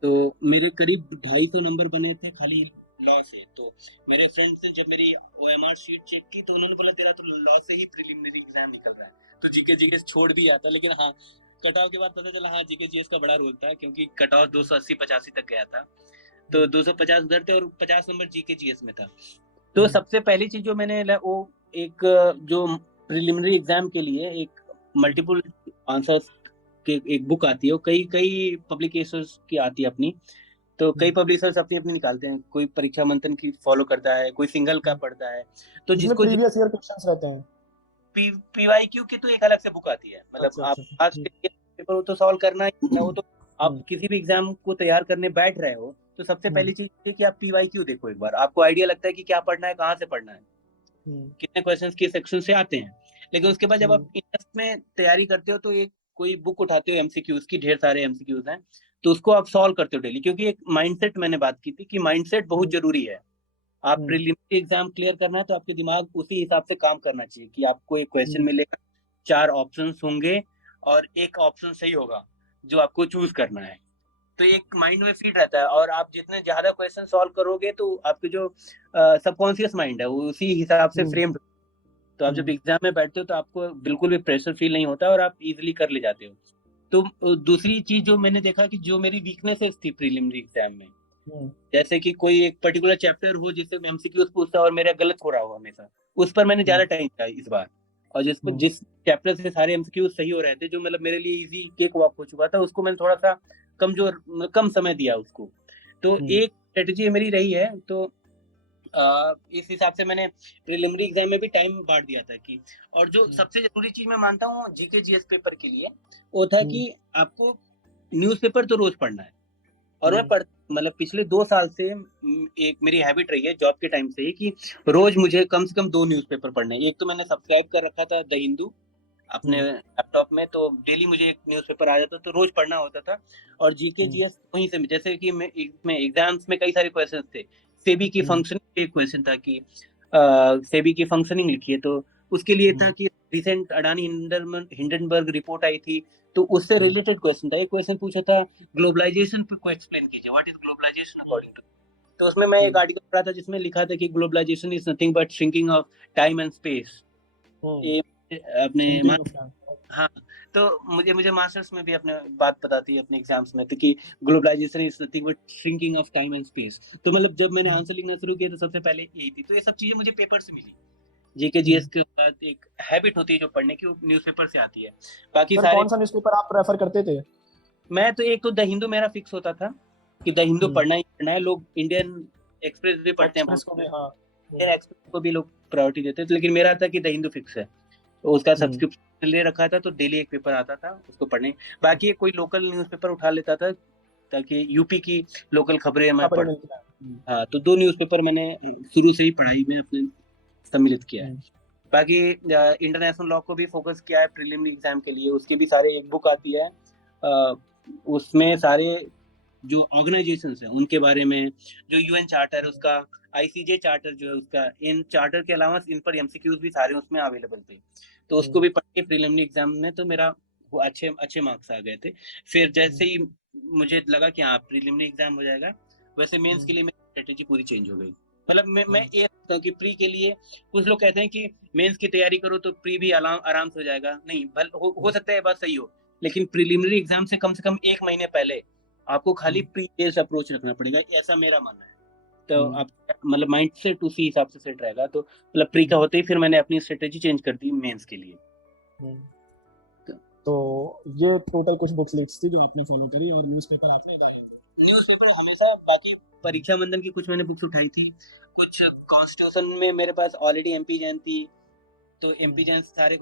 तो मेरे करीब 250 नंबर बने थे खाली लॉ से। तो मेरे फ्रेंड्स ने जब मेरी ओएमआर शीट चेक की तो उन्होंने बोला तेरा तो लॉ से ही प्रीलिमिनरी एग्जाम निकल रहा है, तो जीके जीएस छोड़ भी आता, लेकिन हाँ, कट ऑफ के बाद पता चला हाँ जीके जीएस का बड़ा रोल था, क्योंकि कट ऑफ 280-85 तक गया था, तो 250 उधर थे और 50 नंबर जीके जीएस में था। तो सबसे पहली चीज जो मैंने वो एक जो प्रिलिमिनरी एग्जाम के लिए एक मल्टीपल आंसर्स की एक बुक आती है, वो कई कई पब्लिकेशंस की आती है अपनी, तो कई पब्लिशर्स अपनी अपनी निकालते हैं, कोई परीक्षा मंथन की फॉलो करता है, कोई सिंगल का पढ़ता है, तो इसमें जिसको जो प्रीवियस ईयर क्वेश्चंस रहते हैं? पीवाईक्यू की तो एक अलग से बुक आती है, मतलब अच्छा आप अच्छा। आज के पेपर वो तो सॉल्व करना ही है, वो तो आप किसी भी एग्जाम को तैयार करने बैठ रहे हो तो सबसे पहली चीज है कि आप पीवाईक्यू देखो एक बार, आपको आइडिया लगता है कि क्या पढ़ना है, कहाँ से पढ़ना है, कितने क्वेश्चंस किस सेक्शन से आते हैं। लेकिन उसके बाद जब आप इंटरेस्ट में तैयारी करते हो तो एक कोई बुक उठाते हो एमसीक्यूज की, ढेर सारे एमसीक्यूज हैं, तो उसको आप सॉल्व करते हो डेली, क्योंकि एक माइंडसेट मैंने बात की थी कि माइंडसेट बहुत जरूरी है। आप प्रीलिमिनरी एग्जाम क्लियर करना है तो आपके दिमाग उसी हिसाब से काम करना चाहिए कि आपको एक क्वेश्चन मिलेगा, 4 ऑप्शंस होंगे और एक ऑप्शन सही होगा जो आपको चूज करना है, तो एक माइंड में फीड रहता है, और आप जितने ज्यादा क्वेश्चन सॉल्व करोगे तो आपके जो सबकॉन्शियस माइंड है वो उसी हिसाब से फ्रेम्ड, तो आप जब एग्जाम में बैठते हो तो आपको बिल्कुल भी प्रेशर फील नहीं होता और आप इजीली कर ले जाते हो। तो दूसरी चीज जो मैंने देखा कि जो मेरी वीकनेसेस थी प्रीलिमिनरी एग्जाम में, जैसे कि कोई एक पर्टिकुलर चैप्टर हो जिससे एमसीक्यूज पूछता और मेरा गलत हो रहा हो हमेशा, उस पर मैंने ज्यादा टाइम दिया इस बार, और जिस चैप्टर से सारे एमसीक्यूज सही हो रहे थे, जो मतलब मेरे लिए इजी केक वॉक हो चुका था, उसको मैंने थोड़ा सा कम समय दिया उसको। तो एक स्ट्रेटेजी मेरी रही है, तो इस हिसाब से मैंने प्रिलिमिनरी एग्जाम में भी टाइम बांट दिया था कि, और जो सबसे जरूरी चीज मैं मानता हूँ जीके जीएस पेपर के लिए वो था कि आपको न्यूज़पेपर तो रोज पढ़ना है, और मैं मतलब पिछले 2 साल से एक मेरी हैबिट रही है जॉब के टाइम से ही कि रोज मुझे कम से कम 2 न्यूज़पेपर पढ़ने हैं। एक तो मैंने सब्सक्राइब कर रखा था द हिंदू अपने लैपटॉप में, तो डेली मुझे एक न्यूज़पेपर आ जाता तो रोज पढ़ना होता था, और जीके जीएस वहीं से, जैसे कि मैं इसमें एग्जाम्स में कई सारे क्वेश्चन थे, सेबी की फंक्शनिंग एक क्वेश्चन था कि सेबी की फंक्शनिंग लिखिए, तो उसके लिए था कि रिसेंट अडानी हिंडनबर्ग रिपोर्ट आई थी, तो उससे रिलेटेड क्वेश्चन था, एक क्वेश्चन पूछा था ग्लोबलाइजेशन को एक्सप्लेन कीजिए, what is globalisation according to, तो उसमें मैं एक आर्टिकल पढ़ा था जिसमें लिखा था कि globalisation is nothing but shrinking of time and space, ये अपने थिंकिंग ऑफ टाइम। हाँ, तो मुझे मुझे मास्टर्स में भी अपने बात पता थी अपने एग्जाम्स में, तो कि globalisation is nothing but shrinking of time and space. तो मतलब जब मैंने आंसर लिखना शुरू किया तो सबसे पहले यही थी। तो ये सब चीजें मुझे पेपर से मिली। जीके जीएस के बाद एक हैबिट होती है जो पढ़ने की, वो न्यूज़पेपर से आती है। बाकी सर सारे कौन सा न्यूज़पेपर आप प्रेफर करते थे? मैं तो एक तो द हिंदू मेरा फिक्स होता था कि द हिंदू पढ़ना ही पढ़ना है। लोग इंडियन एक्सप्रेस भी पढ़ते हैं बहुत, एक्सप्रेस को भी, हाँ। इंडियन एक्सप्रेस को भी लोग प्रायोरिटी देते थे, लेकिन मेरा था कि द हिंदू फिक्स है। तो उसका सब्सक्रिप्शन ले रखा था, तो डेली एक पेपर आता था उसको पढ़ने। बाकी कोई लोकल न्यूज़पेपर उठा लेता था ताकि यूपी की लोकल खबरें मैं खबरें पढ़। मिलती हैं। हाँ, तो 2 न्यूज़पेपर मैंने शुरू से ही पढ़ाई में अपने सम्मिलित किया है। बाकी इंटरनेशनल लॉ को भी फोकस किया है प्रीलिमिनरी एग्जाम के लिए। उसकी भी सारे एक बुक आती है, उसमें सारे जो ऑर्गेनाइजेशंस हैं उनके बारे में, जो यूएन चार्टर उसका, आईसीजे चार्टर जो है उसका, इन चार्टर के अलावा इन पर एमसीक्यूज भी सारे उसमें अवेलेबल थे। तो उसको भी पढ़ के प्रीलिमिनरी एग्जाम में तो मेरा वो अच्छे अच्छे मार्क्स आ गए थे। फिर जैसे ही मुझे लगा कि हाँ प्रीलिमिनरी एग्जाम हो जाएगा, वैसे मेंस के लिए मेरी स्ट्रेटेजी पूरी चेंज हो गई। मतलब मैं ये सोचता हूँ कि प्री के लिए कुछ लोग कहते हैं कि मेंस की तैयारी करो तो प्री भी आराम से हो जाएगा। नहीं, हो सकता है बात सही हो, लेकिन प्रीलिमिनरी एग्जाम से कम 1 महीने पहले आपको खाली प्री बेस्ड अप्रोच रखना पड़ेगा, ऐसा मेरा मानना है। तो आप मतलब माइंड सेट उसी हिसाब से सेट रहेगा। तो मतलब प्री का होते ही फिर मैंने अपनी स्ट्रेटेजी चेंज कर दी मेंस के लिए। तो ये टोटल कुछ बुक्स लिस्ट थी जो आपने फॉलो करी, और न्यूज़पेपर आपने इधर ले लिया। न्यूज़पेपर हमेशा, बाकी परीक्षा मंडल की कुछ मैंने बुक्स उठाई थी, कुछ कॉन्स्टिट्यूशन में मेरे पास ऑलरेडी एमपी जैन थी, तो एमपी जैन सारे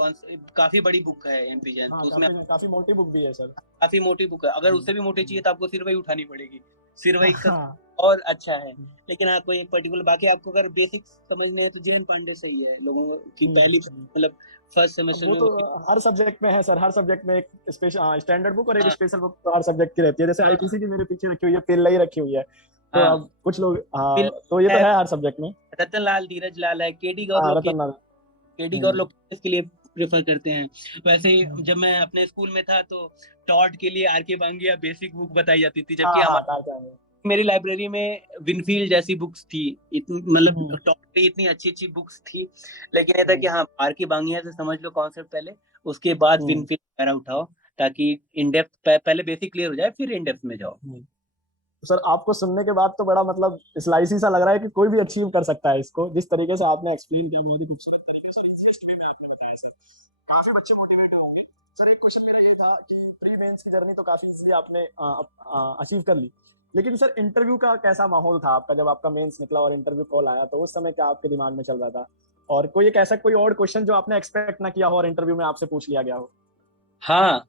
काफी बड़ी बुक है एमपी जैन, हाँ, तो उसमें काफी मोटी बुक भी है सर। काफी मोटी बुक है। अगर उससे भी मोटी चाहिए तो आपको सिर्फ उठानी पड़ेगी। सिर्फ का हाँ। और अच्छा है, लेकिन आपको एक पर्टिकुलर, बाकी आपको अगर बेसिक समझने है तो जैन पांडे सही है लोगों की पहली मतलब फर्स्ट सेमेस्टर वो में तो हर सब्जेक्ट में है सर, हर सब्जेक्ट में एक स्पेशल स्टैंडर्ड बुक और एक स्पेशल बुक तो हर सब्जेक्ट की रहती है। जैसे आईपीसी की मेरे पीछे रखी हुई है, पेल्ला ही रखी हुई है। तो अब कुछ लोग, हाँ, तो ये तो है हर सब्जेक्ट में। रतन लाल, धीरज लाल है, केडी गौर हाँ, लोग रतन लाल। केडी गौर लोग इसके लिए प्रेफर करते हैं। वैसे ही जब मैं अपने स्कूल में था तो टॉट के लिए आर के बांगिया बेसिक बुक बताई जाती थी, जबकि हाँ हाँ, हमारे मेरी लाइब्रेरी में विनफील्ड जैसी बुक्स थी। मतलब टॉप पे इतनी अच्छी अच्छी बुक्स थी, लेकिन ये था कि हाँ आर के बांगिया से समझ लो कॉन्सेप्ट पहले, उसके बाद विनफील्ड वगैरह उठाओ, ताकि इन डेप्थ पहले बेसिक क्लियर हो जाए फिर इन डेप्थ में जाओ। तो सर आपको सुनने के बाद तो बड़ा मतलब स्लाइसी सा लग रहा है कि कोई भी अचीव कर सकता है इसको, जिस तरीके से आपने एक्सप्लेन किया, बहुत ही खूबसूरत तरीके से इंटरेस्ट भी में आपने बताया सर। काफी बच्चे मोटिवेट होंगे। सर एक क्वेश्चन मेरा ये था कि प्री मेंस की जर्नी तो काफी इजीली आपने अचीव कर ली, लेकिन सर इंटरव्यू का कैसा माहौल था आपका जब आपका मेंस निकला और इंटरव्यू कॉल आया, तो उस समय क्या आपके दिमाग में चल रहा था? और कोई एक ऐसा कोई और क्वेश्चन जो आपने एक्सपेक्ट ना किया हो और इंटरव्यू में आपसे पूछ लिया गया हो? हाँ,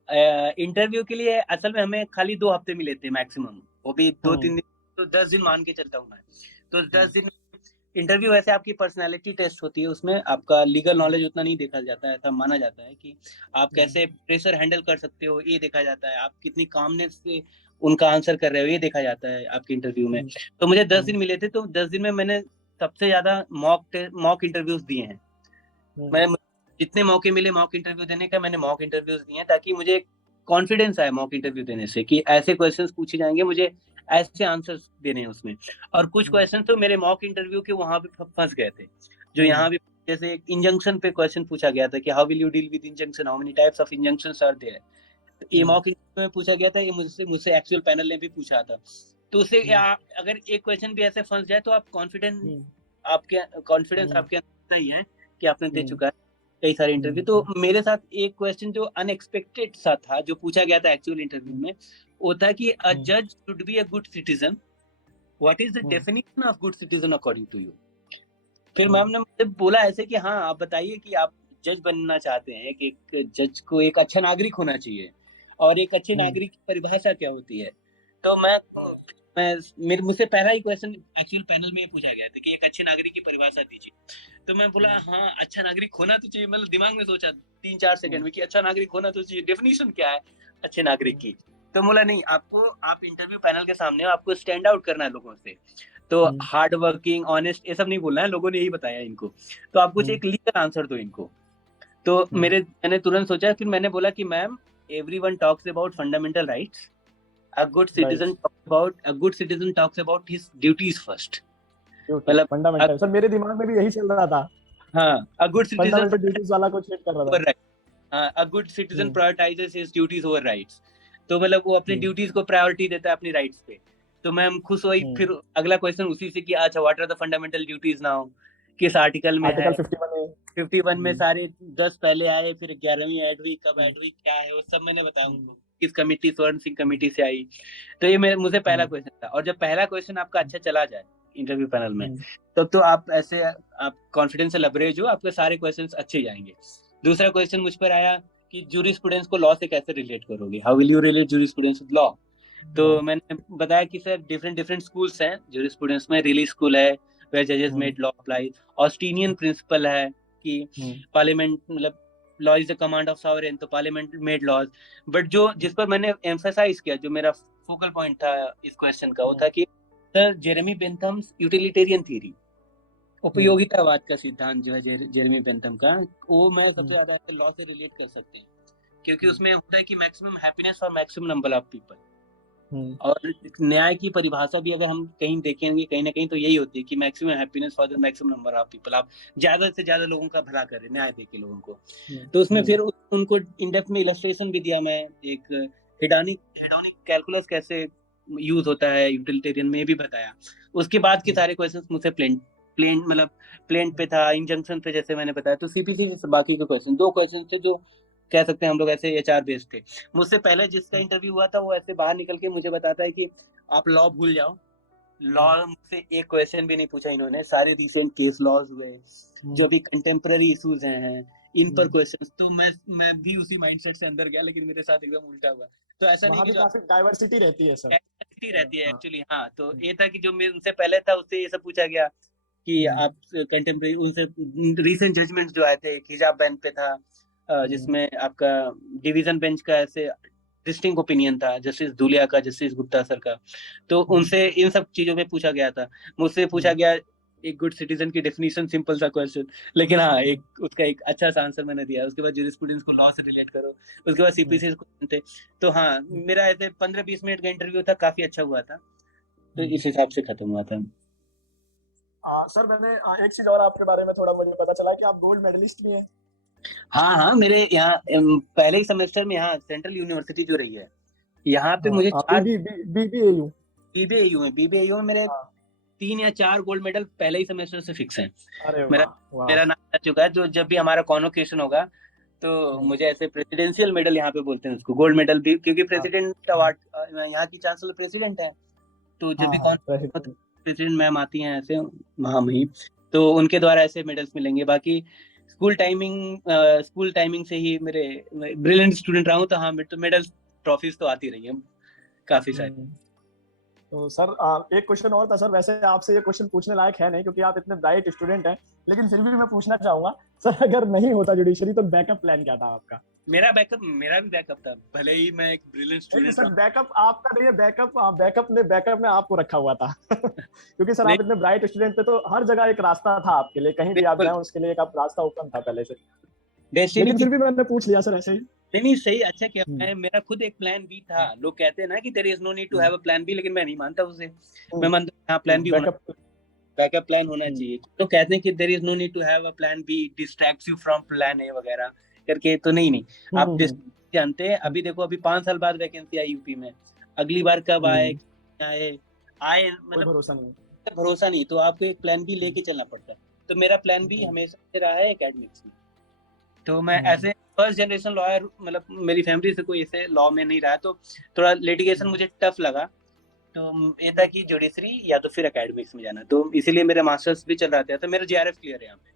इंटरव्यू के लिए असल में हमें खाली 2 हफ्ते मिले थे मैक्सिमम, वो भी 2-3 दिन, तो 10 दिन मान के चलता हूँ मैं। तो 10 दिन इंटरव्यू, वैसे आपकी पर्सनालिटी टेस्ट होती है, उसमें आपका लीगल नॉलेज उतना नहीं देखा जाता है। ऐसा माना जाता है कि आप कैसे प्रेशर हैंडल कर सकते हो ये देखा जाता है, आप कितनी कामनेस से उनका आंसर कर रहे हो ये देखा जाता है आपके इंटरव्यू में। तो मुझे 10 दिन मिले थे, तो 10 दिन में मैंने सबसे ज्यादा मॉक इंटरव्यूज दिए हैं। मैं जितने मौके मिले मॉक इंटरव्यू देने का, मैंने मॉक इंटरव्यूज दिए हैं, ताकि मुझे कॉन्फिडेंस आए मॉक इंटरव्यू देने से कि ऐसे क्वेश्चंस पूछे जाएंगे, मुझे ऐसे आंसर्स देने हैं उसमें। और कुछ क्वेश्चन तो मेरे मॉक इंटरव्यू के वहां पे फंस गए थे, जो यहाँ भी, जैसे इंजंक्शन पे क्वेश्चन पूछा गया था कि how will you deal with injunction, how many types of injunctions are there. ये मॉक इंटरव्यू में पूछा गया था, ये मुझसे मुझसे एक्चुअल पैनल ने भी पूछा था। तो उससे अगर एक क्वेश्चन भी ऐसे फंस जाए तो आप कॉन्फिडेंस आपके अंदर ही है कि आपने दे चुका है कई सारे इंटरव्यू। तो मेरे साथ एक क्वेश्चन जो अनएक्सपेक्टेड सा था, जो पूछा गया था एक्चुअल इंटरव्यू में, वो था कि अ जज should be a good citizen, what is the definition of good citizen according to you. फिर मैम ने मुझे बोला ऐसे कि हाँ आप बताइए कि आप जज बनना चाहते हैं कि एक जज को एक अच्छा नागरिक होना चाहिए, और एक अच्छे नागरिक की परिभाषा क्या होती है। तो मेरे मुझसे पहला ही क्वेश्चन एक्चुअल पैनल में पूछा गया था कि एक अच्छे नागरिक की परिभाषा दीजिए। तो मैं बोला हाँ अच्छा नागरिक होना तो चाहिए, मतलब दिमाग में सोचा 3-4 सेकंड में कि अच्छा नागरिक होना तो चाहिए, डेफिनेशन क्या है अच्छे नागरिक की। तो बोला नहीं, आप इंटरव्यू पैनल के सामने आपको स्टैंड आउट करना है लोगों से, तो हार्ड वर्किंग ऑनेस्ट ये सब नहीं बोलना है, लोगों ने यही बताया इनको, तो आप कुछ एक लीगल आंसर दो इनको। तो मैंने तुरंत सोचा, फिर मैंने बोला कि ma'am everyone talks about fundamental rights, a good citizen talks about his duties first। मतलब फंडामेंटल सर मेरे दिमाग में भी यही चल रहा था। हाँ, a good citizen fundamental duties वाला कुछ हिट कर रहा over था। rights. A good citizen hmm, prioritizes his duties over rights. तो मतलब वो अपनी हम्म, ड्यूटीज को प्रायोरिटी देता है अपनी राइट्स पे। तो मैं खुश हुई, हम्म। फिर अगला क्वेश्चन उसी से कि अच्छा what are the fundamental duties now, किस आर्टिकल में है। आर्टिकल 51 है। 51 में हम्म, सारे 10 पहले आए, फिर 11वीं ऐड हुई, कब हम्म, ऐड हुई, क्या है वो सब मैंने बताया हम्म, उनको, किस कमेटी, स्वर्ण सिंह हम्म, कमेटी से आई। तो ये मेरे मुझे पहला हम्म, क्वेश्चन था। और जब पहला क्वेश्चन आपका अच्छा चला जाए इंटरव्यू पैनल में, हम्म, तब तो आप ऐसे, आप कॉन्फिडेंस से लबरेज हो, आपके सारे क्वेश्चन अच्छे जाएंगे। दूसरा क्वेश्चन मुझ पर आया कि जूरिस्प्रूडेंस को लॉ से कैसे रिलेट करोगे, how will you relate jurisprudence with law. तो हाँ, मैंने बताया कि सर डिफरेंट डिफरेंट स्कूल्स हैं जूरिस्प्रूडेंस में। रिली स्कूल है वेयर जजेस हम्म, मेड लॉ अप्लाई, ऑस्टिनियन प्रिंसिपल है कि हम्म, पार्लियामेंट मतलब law is the command of sovereign, तो पार्लियामेंट मेड लॉज। बट जो जिस पर मैंने एम्फेसाइज किया, जो मेरा फोकल पॉइंट था इस क्वेश्चन का, वो हम्म, था कि सर जेरेमी बेंथम्स यूटिलिटेरियन थ्योरी, हम्म, उपयोगितावाद का सिद्धांत जो है जेरेमी बेंथम का, वो मैं सबसे हम्म, ज्यादा लॉ से रिलेट कर सकते हैं। क्योंकि उसमें होता है कि maximum happiness for maximum number of people. हम्म, और न्याय की परिभाषा भी अगर हम कहीं देखेंगे कहीं ना कहीं, तो यही होती है कि maximum happiness for the maximum number of people, आप ज्यादा से ज्यादा लोगों का भला करें, न्याय देके लोगों को। हम्म, तो उसमें हम्म, फिर उनको इन डेप्थ में इलस्ट्रेशन भी दिया मैं, एक हेडोनिक हेडोनिक कैलकुलस कैसे यूज होता है यूटिलिटेरियन में, भी बताया। उसके बाद के हम्म, सारे क्वेश्चंस मुझसे प्लेन प्लेन मतलब प्लेन पे था, इंजंक्शन पे जैसे मैंने बताया। तो सीपीसी से बाकी के क्वेश्चन, दो क्वेश्चन थे जो कह सकते हैं हम लोग ऐसे एचआर बेस्ड थे। मुझसे पहले जिसका इंटरव्यू हुआ था वो ऐसे बाहर निकल के मुझे बताता है कि आप लॉ भूल जाओ, लॉ हम्म, मुझसे एक क्वेश्चन भी नहीं पूछा इन्होंने, सारे रिसेंट केस लॉज हुए जो हम्म, अभी कंटेम्पररी इश्यूज हैं इन पर हम्म। क्वेश्चंस। तो मैं भी उसी माइंडसेट से अंदर गया, लेकिन मेरे साथ एकदम उल्टा हुआ। तो ऐसा नहीं वहां कि भी जो काफी डाइवर्सिटी रहती है सर। एक्टिविटी रहती है हाँ। एक्चुअली, हाँ। तो हम्म, ये था कि जो मेरे उनसे पहले था उससे ये सब पूछा गया कि हम्म, आप कंटेम्पररी उनसे रिसेंट जजमेंट जो आए थे, एक हिजाब बैंड पे था, हम्म, जिसमें आपका डिवीजन बेंच का ऐसे डिस्टिंक्ट ओपिनियन था, जस्टिस धूलिया का, जस्टिस गुप्ता सर का। तो हम्म, उनसे इन सब चीजों पे पूछा गया था। मुझसे पूछा हम्म, गया एक गुड सिटीजन की डेफिनेशन, सिंपल सा क्वेश्चन, लेकिन हाँ हम्म, एक उसका एक अच्छा सा आंसर मैंने दिया। उसके बाद जूरिस्प्रूडेंस को लॉ से रिलेट करो, उसके बाद हम्म, सीपीसी क्वेश्चन थे। तो हाँ, मेरा ऐसे 15-20 मिनट का इंटरव्यू था, काफी अच्छा हुआ था। तो हम्म। इस हिसाब से खत्म हुआ था। सर मैंने एक चीज और आपके बारे में थोड़ा मुझे पता चला कि आप गोल्ड मेडलिस्ट भी हैं। हाँ हाँ, मेरे यहाँ पहले ही सेमेस्टर में यहाँ सेंट्रल यूनिवर्सिटी जो रही है, यहाँ पे मुझे हाँ, चार बीबीएयू। बीबीएयू में, बीबीएयू में मेरे हाँ। 3 या 4 गोल्ड मेडल पहले ही सेमेस्टर से फिक्स हैं। अरे मेरा वाह, वाह। मेरा नाम आ चुका है। तो जब भी हमारा कॉन्वोकेशन होगा, तो हम्म, मुझे ऐसे प्रेसिडेंशियल मेडल यहाँ पे बोलते हैं उसको, गोल्ड मेडल भी, क्योंकि हाँ, प्रेसिडेंट हम्म, अवार्ड, यहाँ की चांसलर प्रेसिडेंट है। तो जब हाँ, भी हाँ, कॉन्वोकेशन, प्रेसिडेंट मैम आती हैं ऐसे वहां ही, तो उनके द्वारा ऐसे मेडल्स मिलेंगे। बाकी स्कूल टाइमिंग से ही मेरे ब्रिलियंट स्टूडेंट रहा हूँ, तो हाँ मेरे तो मेडल्स ट्रॉफीज तो आती रही हैं काफी सारी। हम्म। तो सर एक क्वेश्चन और था सर, वैसे आपसे ये क्वेश्चन पूछने लायक है नहीं क्योंकि आप इतने ब्राइट स्टूडेंट हैं, लेकिन फिर भी मैं पूछना चाहूंगा। सर अगर नहीं होता जुडिशरी तो बैकअप प्लान क्या था आपका? मेरा भी बैकअप था, भले ही मैं एक ब्रिलियंट नहीं स्टूडेंट सर, रहा बैकअप आपका नहीं है, बैकअप ने आपको रखा हुआ था। क्योंकि सर हूँ। आप इतने ब्राइट स्टूडेंट थे तो हर जगह एक रास्ता था आपके लिए, कहीं भी आप बिल्कुल, जाएं उसके लिए एक आप रास्ता ओपन था पहले से। डेस्टिनी लेकिन थी। फिर भी मैंने पूछ लिया सर ऐसे ही। नहीं नहीं, सही, अच्छा किया। हम्म, मेरा खुद एक प्लान बी था। लोग कहते हैं ना कि there is no need to hmm, have a plan B, लेकिन मैं नहीं मानता उसे। मैं हम्म, मानता हूँ हाँ, प्लान बी होना, बैकअप। बैकअप प्लान होना हम्म, चाहिए। तो कहते हैं कि there is no need to have a plan B, distracts you from plan A वगैरह करके। तो नहीं नहीं, हम्म, आप जानते हैं, हम्म, अभी देखो, अभी 5 साल बाद वैकेंसी आई यूपी में, अगली बार कब आए, हम्म, आए आए कोई मतलब भरोसा नहीं। भरोसा नहीं। तो आपको एक प्लान बी हम्म, लेके चलना पड़ता है। तो मेरा प्लान बी हम्म, हमेशा से रहा है एकेडमिक्स में। तो मैं हम्म, ऐसे फर्स्ट जनरेशन लॉयर, मतलब मेरी फैमिली से कोई ऐसे लॉ में नहीं रहा, तो थोड़ा लिटिगेशन मुझे टफ लगा। तो ये था कि जुडिशरी या तो फिर एकेडमिक्स में जाना, तो इसीलिए मेरा मास्टर्स भी चल रहा था। तो मेरा जेआरएफ क्लियर है यहाँ पे।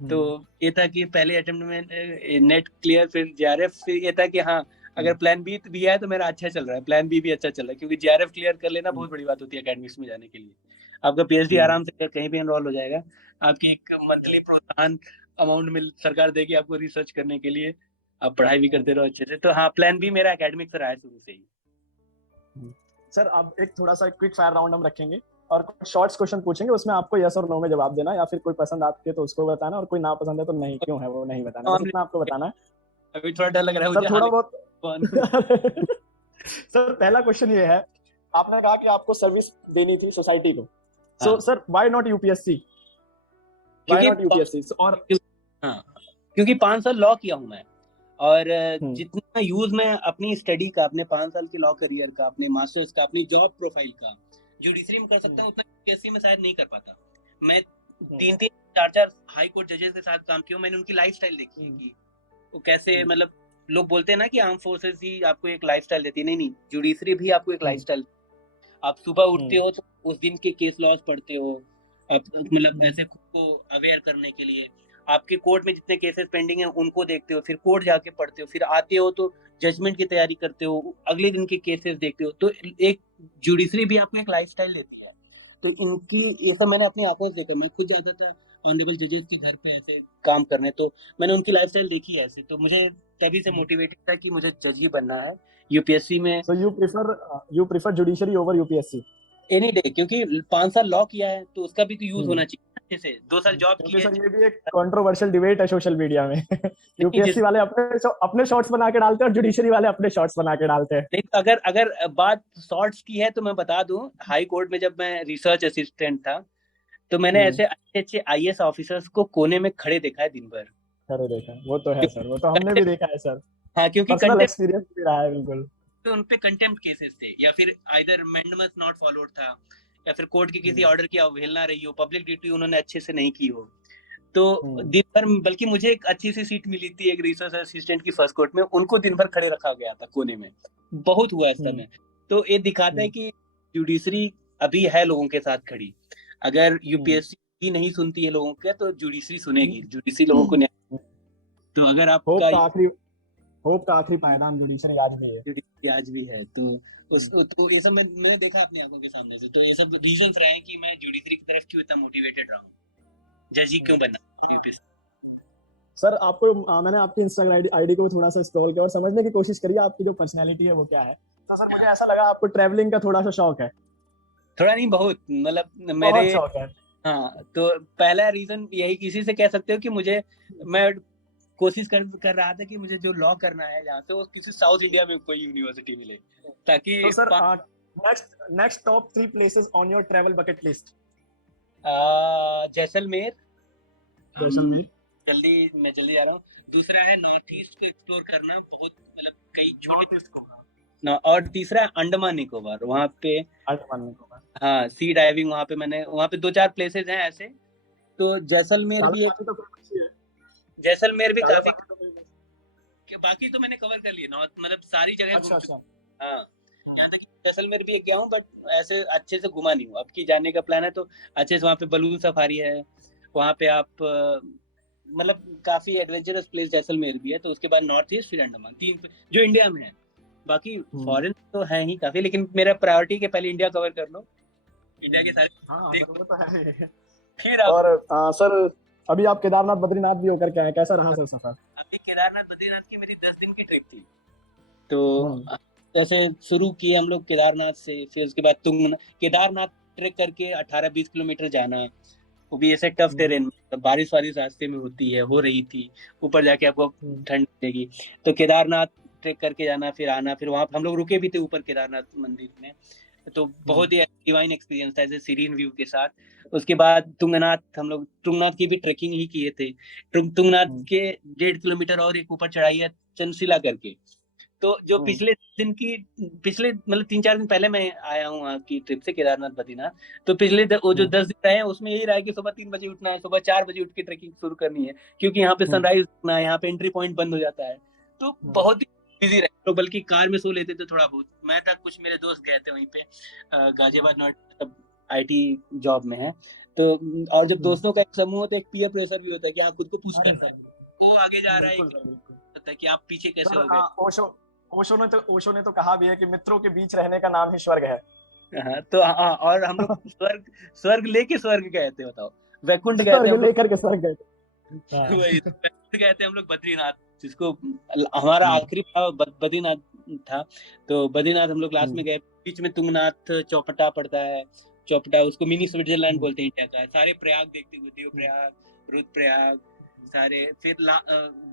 तो हम्म, ये था कि पहले अटेम्प्ट में नेट क्लियर, फिर जेआरएफ, फिर ये था कि हाँ, अगर हम्म, प्लान बी भी है तो मेरा अच्छा चल रहा है, प्लान बी भी अच्छा चल रहा है, क्योंकि जेआरएफ क्लियर कर लेना हम्म, बहुत बड़ी बात होती है एकेडमिक्स में जाने के लिए। आपका पीएचडी हम्म, आराम से कहीं भी एनरोल हो जाएगा, आपकी एक मंथली प्रोत्साहन अमाउंट मिल सरकार देगी आपको रिसर्च करने के लिए, आप पढ़ाई भी हम्म, करते रहो अच्छे से। तो हाँ, प्लान बी मेरा एकेडमिक्स रहा है शुरू से ही। हम्म। सर अब एक थोड़ा सा क्विक फायर राउंड हम रखेंगे और कुछ शॉर्ट्स क्वेश्चन पूछेंगे, उसमें आपको यस और नो में जवाब देना, या फिर कोई पसंद आपके तो उसको बताना, और कोई ना पसंद है तो नहीं क्यों है वो नहीं बताना, बस इतना आपको बताना है। अभी थोड़ा डर लग रहा है सर मुझे, थोड़ा हाल बहुत। सर पहला क्वेश्चन ये है, आपने कहा कि आपको सर्विस देनी थी सोसाइटी को, सो हाँ, sir why not UPSC? Why not UPSC? और हाँ, क्योंकि 5 साल लॉ किया हूँ मैं, और जितना यूज मैं अपनी स्टडी का, अपने 5 साल के लॉ करियर का, अपने मास्टर्स का, अपनी जॉब प्रोफाइल का जुडिशरी में कर सकता हूँ, उतना यूपीएससी में शायद नहीं कर पाता। मैं 3-3 4-4 हाई कोर्ट जजेस के साथ काम किया हूँ। मैंने उनकी लाइफस्टाइल देखी है कि वो कैसे, मतलब लोग बोलते हैं ना कि आर्म फोर्सेस ही आपको एक लाइफस्टाइल देती है, नहीं, जुडिशरी भी आपको एक लाइफस्टाइल। आप सुबह उठते हो तो उस दिन के केस लॉज पढ़ते हो, आप मतलब ऐसे खुद को अवेयर करने के लिए आपके कोर्ट में जितने केसेस पेंडिंग हैं उनको देखते हो, फिर कोर्ट जाके पढ़ते हो, फिर आते हो तो जजमेंट की तैयारी करते हो, अगले दिन के केसेस देखते हो। तो एक जुडिशरी भी आपको एक लाइफस्टाइल देती है। तो इनकी ये सब मैंने अपनी आंखों से देखा। मैं खुद जाता था ऑनरेबल जजेस के घर पे ऐसे काम करने, तो मैंने उनकी लाइफस्टाइल देखी है ऐसे, तो मुझे तभी से मोटिवेटेड था कि मुझे जज ही बनना है यूपीएससी में। So you prefer judiciary over UPSC any day, क्योंकि 5 साल लॉ किया है तो उसका भी तो यूज होना चाहिए अच्छे से। 2 साल जॉब की क्योंकि है। सर ये भी एक कंट्रोवर्शियल डिबेट है सोशल मीडिया में। नहीं, यूपीएससी वाले अपने शॉर्ट्स बना के डालते हैं और जुडिशरी वाले अपने शॉर्ट्स बना के डालते हैं। नहीं, अगर अगर बात शॉर्ट्स की है तो मैं बता दूं, हाई कोर्ट में जब मैं रिसर्च असिस्टेंट था तो मैंने ऐसे अच्छे अच्छे आईएएस ऑफिसर्स को कोने में खड़े देखा है दिन भर। अरे देखा, वो तो है सर, वो तो हमने भी देखा है सर। हाँ, क्योंकि पर्सनल एक्सपीरियंस भी रहा है बिल्कुल। तो उनपे कंटेम्प्ट केसेस थे, या फिर आइदर मैंडेमस नॉट फॉलोड था, या फिर कोर्ट की किसी ऑर्डर की अवहेलना रही हो, पब्लिक ड्यूटी उन्होंने अच्छे से नहीं की हो। तो दिन भर, बल्कि मुझे एक अच्छी सी सीट मिली थी एक रिसर्च असिस्टेंट की फर्स्ट कोर्ट में, उनको दिन भर खड़े रखा गया था कोने में। बहुत हुआ इस समय। तो ये दिखाता है कि जुडिशरी अभी है लोगों के साथ खड़ी। अगर यूपीएससी ही नहीं सुनती है लोगों के, तो जुडिशरी सुनेगी, जुडिशरी लोगों को न्याय। तो अगर आपका होप का आखिरी पायदान जुडिशरी आज भी है। जुडिशरी आज भी है, तो ये सब मैंने देखा अपनी आंखों के सामने से। तो ये सब रीजंस रहे हैं कि मैं जुडिशरी की तरफ क्यों इतना मोटिवेटेड रहा हूँ, जज ही क्यों बनना यूपीएससी। सर आपको मैंने आपकी इंस्टाग्राम आईडी को थोड़ा सा स्क्रॉल किया और समझने की कोशिश करी आपकी जो पर्सनैलिटी है वो क्या है। तो सर मुझे ऐसा लगा आपको ट्रैवलिंग का थोड़ा सा शौक है। थोड़ा नहीं, बहुत, मतलब मेरे बहुत शौक है। हाँ, तो पहला रीजन यही, किसी से कह सकते हो कि मुझे, मैं कोशिश कर रहा था कि मुझे जो लॉ करना है यहाँ से वो किसी साउथ इंडिया में कोई यूनिवर्सिटी मिले, ताकि तो sir next top 3 places on your travel bucket list. Jaisalmer. Jaisalmer मैं जल्दी जा रहा हूँ। दूसरा है नॉर्थ ईस्ट को एक्सप्लोर करना, बहुत मतलब कई छोटे को। और तीसरा अंडमान निकोबार, वहाँ पे अंडमान निकोबार। हाँ, सी डाइविंग वहाँ पे मैंने, वहाँ पे 2-4 प्लेसेस हैं ऐसे। तो जैसलमेर भी एक, जैसलमेर भी काफी, बाकी तो मैंने कवर कर लिए नॉर्थ, मतलब सारी जगह घूम चुका। हाँ, यहाँ तक जैसलमेर भी गया हूँ, बट ऐसे अच्छे से घुमा नहीं हूँ। अब की जाने का प्लान है तो अच्छे से, वहाँ पे बलून सफारी है, वहाँ पे आप मतलब काफी एडवेंचरस प्लेस जैसलमेर भी है। तो उसके बाद नॉर्थ ईस्ट, फिर अंडमान, 3 जो इंडिया में है। बाकी फॉरेन तो है ही काफी, लेकिन मेरा प्रायोरिटी के पहले इंडिया कवर कर लो, इंडिया के सारे। हाँ, वो तो है। फिर और सर अभी आप केदारनाथ बद्रीनाथ भी होकर के आए, कैसा रहा सर सफर? अभी केदारनाथ बद्रीनाथ की मेरी 10 दिन की ट्रिप थी। तो जैसे शुरू किए हम लोग केदारनाथ से, फिर उसके बाद केदारनाथ ट्रेक करके 18-20 किलोमीटर जाना, वो भी ऐसे टफ टेरेन में, बारिश रास्ते में होती है, हो रही थी। ऊपर जाके आपको ठंड लगेगी। तो केदारनाथ ट्रेक करके जाना, फिर आना, फिर वहां हम लोग रुके भी थे ऊपर केदारनाथ मंदिर में। तो बहुत ही डिवाइन एक्सपीरियंस था, ऐसे सीरीन व्यू के साथ। उसके बाद तुंगनाथ, हम लोग तुंगनाथ की भी ट्रेकिंग ही किए थे। तुंगनाथ के 1.5 किलोमीटर और एक ऊपर चढ़ाई है चंदशिला करके। तो जो पिछले मतलब 3-4 दिन पहले मैं आया हूँ वहाँ की ट्रिप से, केदारनाथ बद्रीनाथ। तो पिछले वो जो 10 दिन रहे हैं उसमें यही रहा है कि सुबह 3 बजे उठना है, सुबह 4 बजे उठ के ट्रेकिंग शुरू करनी है, क्योंकि यहाँ पे सनराइज होना है, यहाँ पे एंट्री पॉइंट बंद हो जाता है। तो बहुत ही बिजी रहे तो, बल्कि कार में सो लेते थे थोड़ा बहुत। मैं था, कुछ मेरे दोस्त गए थे वहीं पे गाजियाबाद, नोएडा, आईटी जॉब में है। तो और जब दोस्तों का एक समूह होता है, एक पीयर प्रेशर भी होता है कि आप खुद को पुश करता है, वो आगे जा रहा है कि आप पीछे कैसे हो गए। ओशो ने तो कहा भी है कि मित्रों के बीच रहने का नाम ही स्वर्ग है। तो और हम लोग स्वर्ग लेके स्वर्ग गए थे, बताओ, वैकुंठ गए थे, लेकर के स्वर्ग गए थे। वही वैकुंठ गए थे हम लोग, बद्रीनाथ, जिसको हमारा आखिरी बद्रीनाथ था। तो बद्रीनाथ हम लोग लास्ट में गए। बीच में तुंगनाथ चौपटा पड़ता है, चौपटा, उसको मिनी स्विट्जरलैंड बोलते हैं इंडिया का। सारे प्रयाग देखते हुए, देव प्रयाग, रुद्रप्रयाग सारे। फिर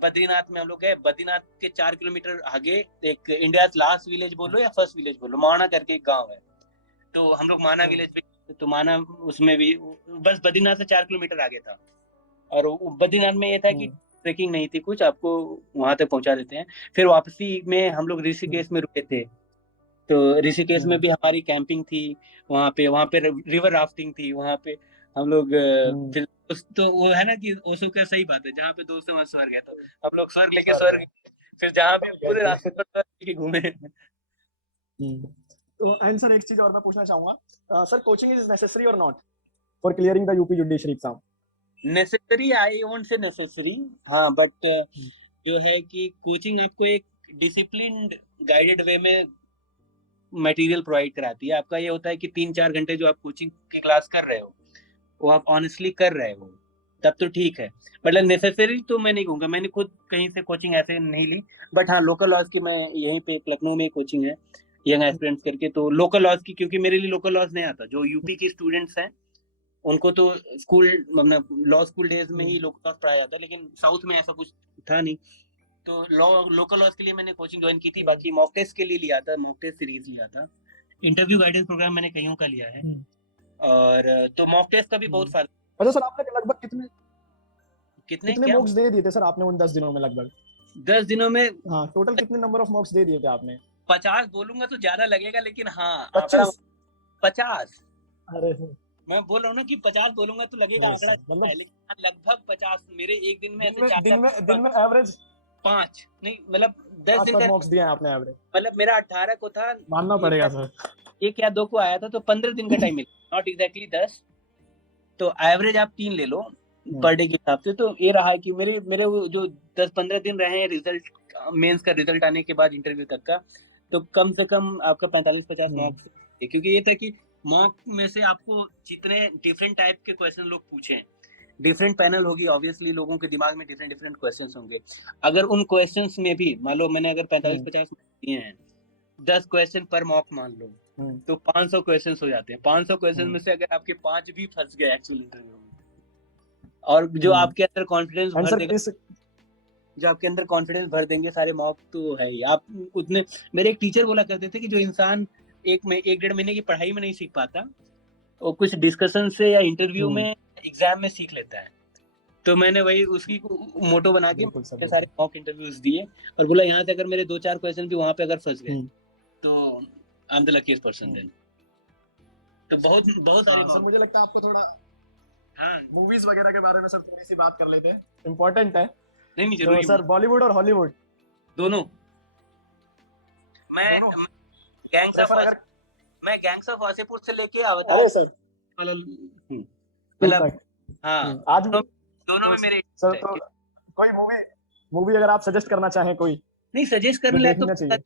बद्रीनाथ में हम लोग गए। बद्रीनाथ के 4 किलोमीटर आगे एक इंडिया लास्ट विलेज बोलो या फर्स्ट विलेज बोलो, माना करके एक गांव है। तो हम लोग माना विलेज पे, तो माना उसमें भी बस बद्रीनाथ से 4 किलोमीटर आगे था। और बद्रीनाथ में ये था कि ट्रेकिंग नहीं थी कुछ, आपको वहां तक पहुंचा देते हैं। फिर वापसी में हम लोग ऋषिकेश में रुके थे, तो ऋषिकेश में भी हमारी कैंपिंग थी। वहां पे रिवर राफ्टिंग थी वहां पे। हम लोग फिर तो वो है ना कि ओशो का सही बात है, जहाँ पे दोस्त है वहाँ स्वर्ग है, तो हम लोग स्वर्ग लेके स्वर्ग, फिर जहाँ भी पूरे रास्ते पर स्वर्ग लेके घूमे। तो एंड सर एक चीज और मैं पूछना चाहूंगा, सर कोचिंग इज नेसेसरी और not for clearing the UP judiciary exam? Necessary, I won't say necessary, हाँ, बट जो है कि कोचिंग आपको एक डिसिप्लिन्ड गाइडेड वे में मटेरियल प्रोवाइड कराती है। आपका ये होता है कि 3-4 घंटे जो आप कोचिंग की क्लास कर रहे हो वो आप ऑनेस्टली कर रहे हो, तब तो ठीक है। मतलब नेसेसरी तो मैं नहीं कहूँगा, मैंने खुद कहीं से कोचिंग ऐसे नहीं ली। बट हाँ, लोकल लॉज की मैं यहीं पे लखनऊ में कोचिंग है यंग एस्पिरेंट्स करके, तो लोकल लॉज की, क्योंकि मेरे लिए लोकल लॉज नहीं आता। जो यूपी के स्टूडेंट्स हैं उनको तो स्कूल, मतलब लॉ स्कूल डेज में ही लोकल लॉज पढ़ाया जाता है, लेकिन साउथ में ऐसा कुछ था नहीं। तो लोकल लॉज के लिए मैंने कोचिंग ज्वाइन की थी। बाकी मॉक टेस्ट के लिए लिया था, मॉक टेस्ट सीरीज लिया था। इंटरव्यू गाइडेंस प्रोग्राम मैंने कईयों का लिया है। और तो मॉक टेस्ट का भी बहुत फायदा। अच्छा सर, आपने लगभग कितने कितने कितने क्या मॉक्स दे दिए थे सर आपने उन 10 दिनों में लगभग? 10 दिनों में हाँ, टोटल कितने नंबर ऑफ मॉक्स दे दिए थे आपने? 50 बोलूंगा तो ज्यादा लगेगा, लेकिन हाँ, आंकड़ा 25? 50। अरे मैं बोल रहा हूँ ना कि 50 बोलूंगा तो लगेगा नहीं आंकड़ा सर, ज्यादा मतलब है, लेकिन हाँ, लगभग 50। मेरे एक दिन में दिन ऐसे में चार दिन में चार दिन में एवरेज 5 नहीं, मतलब 10 5 दिन तक का, मॉक्स दिए हैं आपने एवरेज? मतलब मेरा 18 को था, मानना एक पड़ेगा सर। एक या दो को आया था, तो 15 दिन का टाइम मिला, नॉट एग्जैक्टली 10। तो एवरेज आप 3 ले लो पर डे के हिसाब से। तो ये रहा है कि मेरे मेरे वो जो 10-15 दिन रहे हैं रिजल्ट, मेंस का रिजल्ट आने के बाद इंटरव्यू तक का, तो कम से कम आपका 45-50 मार्क्स, क्योंकि ये था कि मॉक में से आपको जितने डिफरेंट टाइप के क्वेश्चन लोग पूछे, डिफरेंट पैनल होगी, ऑब्वियसली लोगों के दिमाग में डिफरेंट डिफरेंट क्वेश्चंस होंगे। अगर उन क्वेश्चंस में भी मान लो मैंने अगर 45-50 दिए हैं, 10 क्वेश्चन पर मॉक मान लो, तो 500 क्वेश्चन हो जाते हैं। 500 क्वेश्चन में से अगर आपके 5 भी फंस गए एक्चुअल इंटरव्यू में, और जो आपके अंदर कॉन्फिडेंस भर सर देगा, इस जो आपके अंदर कॉन्फिडेंस भर देंगे सारे मॉक, तो है ही आप उतने। मेरे एक टीचर बोला करते थे कि जो इंसान 1-1.5 महीने की पढ़ाई में नहीं सीख पाता, वो कुछ डिस्कशन से या इंटरव्यू में, एग्जाम में सीख लेता है। तो मैंने वही उसकी मोटो बना बिल्कुल सर, के सारे मॉक इंटरव्यूज दिए, और बोला यहाँ से अगर मेरे 2-4 क्वेश्चन भी वहां पे अगर फंस गए तो I am the luckiest person then. तो बहुत बहुत सारे सर मुझे लगता है आपको थोड़ा हाँ, मूवीज वगैरह के बारे में सर थोड़ी सी बात कर लेते हैं, इम्पोर्टेंट है। नहीं तो जरूरी सर बॉलीवुड और हॉलीवुड दोनों। मैं गैंग्स ऑफ मैं गैंग्स ऑफ वासेपुर से लेके अवतार अरे सर वाला ठीक मतलब तक हाँ, आज दोनों तो में मेरे सर interest तो है। कोई मूवी मूवी अगर आप सजेस्ट करना चाहें कोई नहीं, सजेस्ट जो करने लायक देखना चाहिए?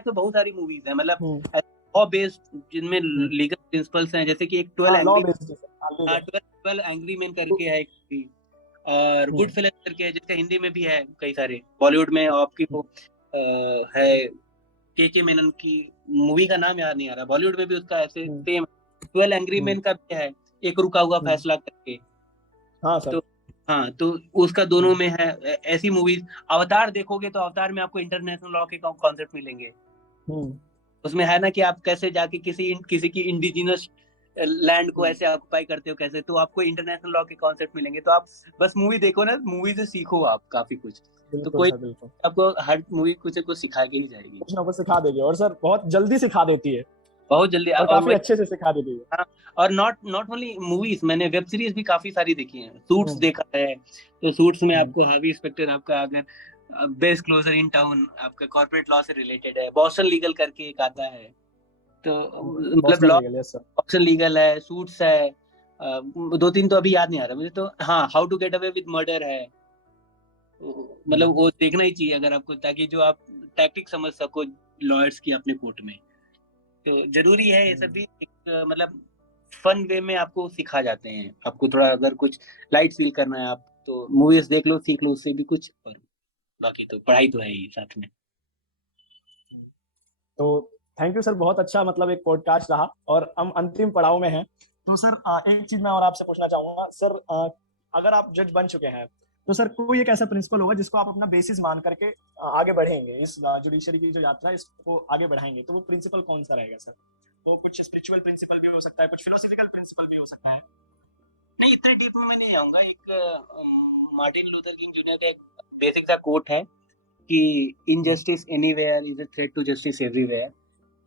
तो बहुत सारी मूवीज है, मतलब लॉ बेस्ड जिनमें लीगल प्रिंसिपल्स हैं, जैसे कि एक 12 हाँ, लॉ एंग्री, बेस्ड हाँ, लीगल। 12 एंग्री मैन करके है एक movie, और गुड फिल्म करके है जिसका हिंदी में भी है कई सारे। बॉलीवुड में आपकी वो है के मेनन की, मूवी का नाम याद नहीं आ रहा, बॉलीवुड में भी उसका ऐसे सेम 12 एंग्री मैन का भी है, एक रुका हुआ फैसला करके। हाँ सर। तो हाँ, तो उसका दोनों में है ऐसी मूवीज। अवतार देखोगे तो अवतार में आपको इंटरनेशनल लॉ के कॉन्सेप्ट मिलेंगे। उसमें है ना कि आप कैसे जाके किसी की इंडिजिनस लैंड को ऐसे ऑक्युपाई करते हो कैसे, तो आपको इंटरनेशनल लॉ के कॉन्सेप्ट मिलेंगे। तो आप बस मूवी देखो ना, मूवी से सीखो आप काफी कुछ। तो बिल्कुल कोई सर, बिल्कुल आपको हर मूवी कुछ कुछ सिखा के ही जाएगी, कुछ ना कुछ सिखा देगी, और सर बहुत जल्दी सिखा देती है बहुत जल्दी। और और काफी वही, अच्छे से सिखा देती है। हाँ, और नॉट नॉट ओनली मूवीज, मैंने वेब सीरीज भी काफी सारी देखी हैं। सूट्स देखा है, तो सूट्स में आपको हार्वी स्पेक्टर, आपका अगर बेस्ट क्लोजर इन टाउन, आपका कॉर्पोरेट लॉ से रिलेटेड है। बॉस्टन लीगल करके एक आता है, तो मतलब Boston law, legal, yes sir. Boston legal है, सूट्स है, 2-3 तो अभी याद नहीं आ रहा मुझे। तो हाँ, how to get away with murder है। मतलब वो देखना ही चाहिए अगर आपको, ताकि जो आप टैक्टिक समझ सको लॉयर्स की अपने कोर्ट में। तो जरूरी है ये सब भी एक, मतलब फन वे में आपको सिखा जाते हैं। आपको थोड़ा अगर कुछ लाइट फील करना है आप, तो मूवीज देख लो, सीख लो उससे भी कुछ, और बाकी तो पढ़ाई तो है ही साथ में। तो थैंक यू सर, बहुत अच्छा, मतलब एक पॉडकास्ट रहा और हम अंतिम पड़ाव में हैं। तो सर एक चीज मैं और आपसे पूछना चाहूंगा सर, अगर आप जज बन चुके हैं तो सर कोई एक ऐसा प्रिंसिपल होगा जिसको आप अपना बेसिस मान करके आगे बढ़ेंगे, इस जुडिशरी की जो यात्रा है इसको आगे बढ़ाएंगे, तो वो प्रिंसिपल कौन सा रहेगा सर? वो कुछ स्पिरिचुअल प्रिंसिपल भी हो सकता है, कुछ फिलोसफिकल प्रिंसिपल भी हो सकता है। नहीं, इतने डीप में मैं नहीं आऊंगा। एक मार्टिन लूथर किंग जूनियर का एक बेसिक सा कोट है कि injustice anywhere is a threat to justice everywhere.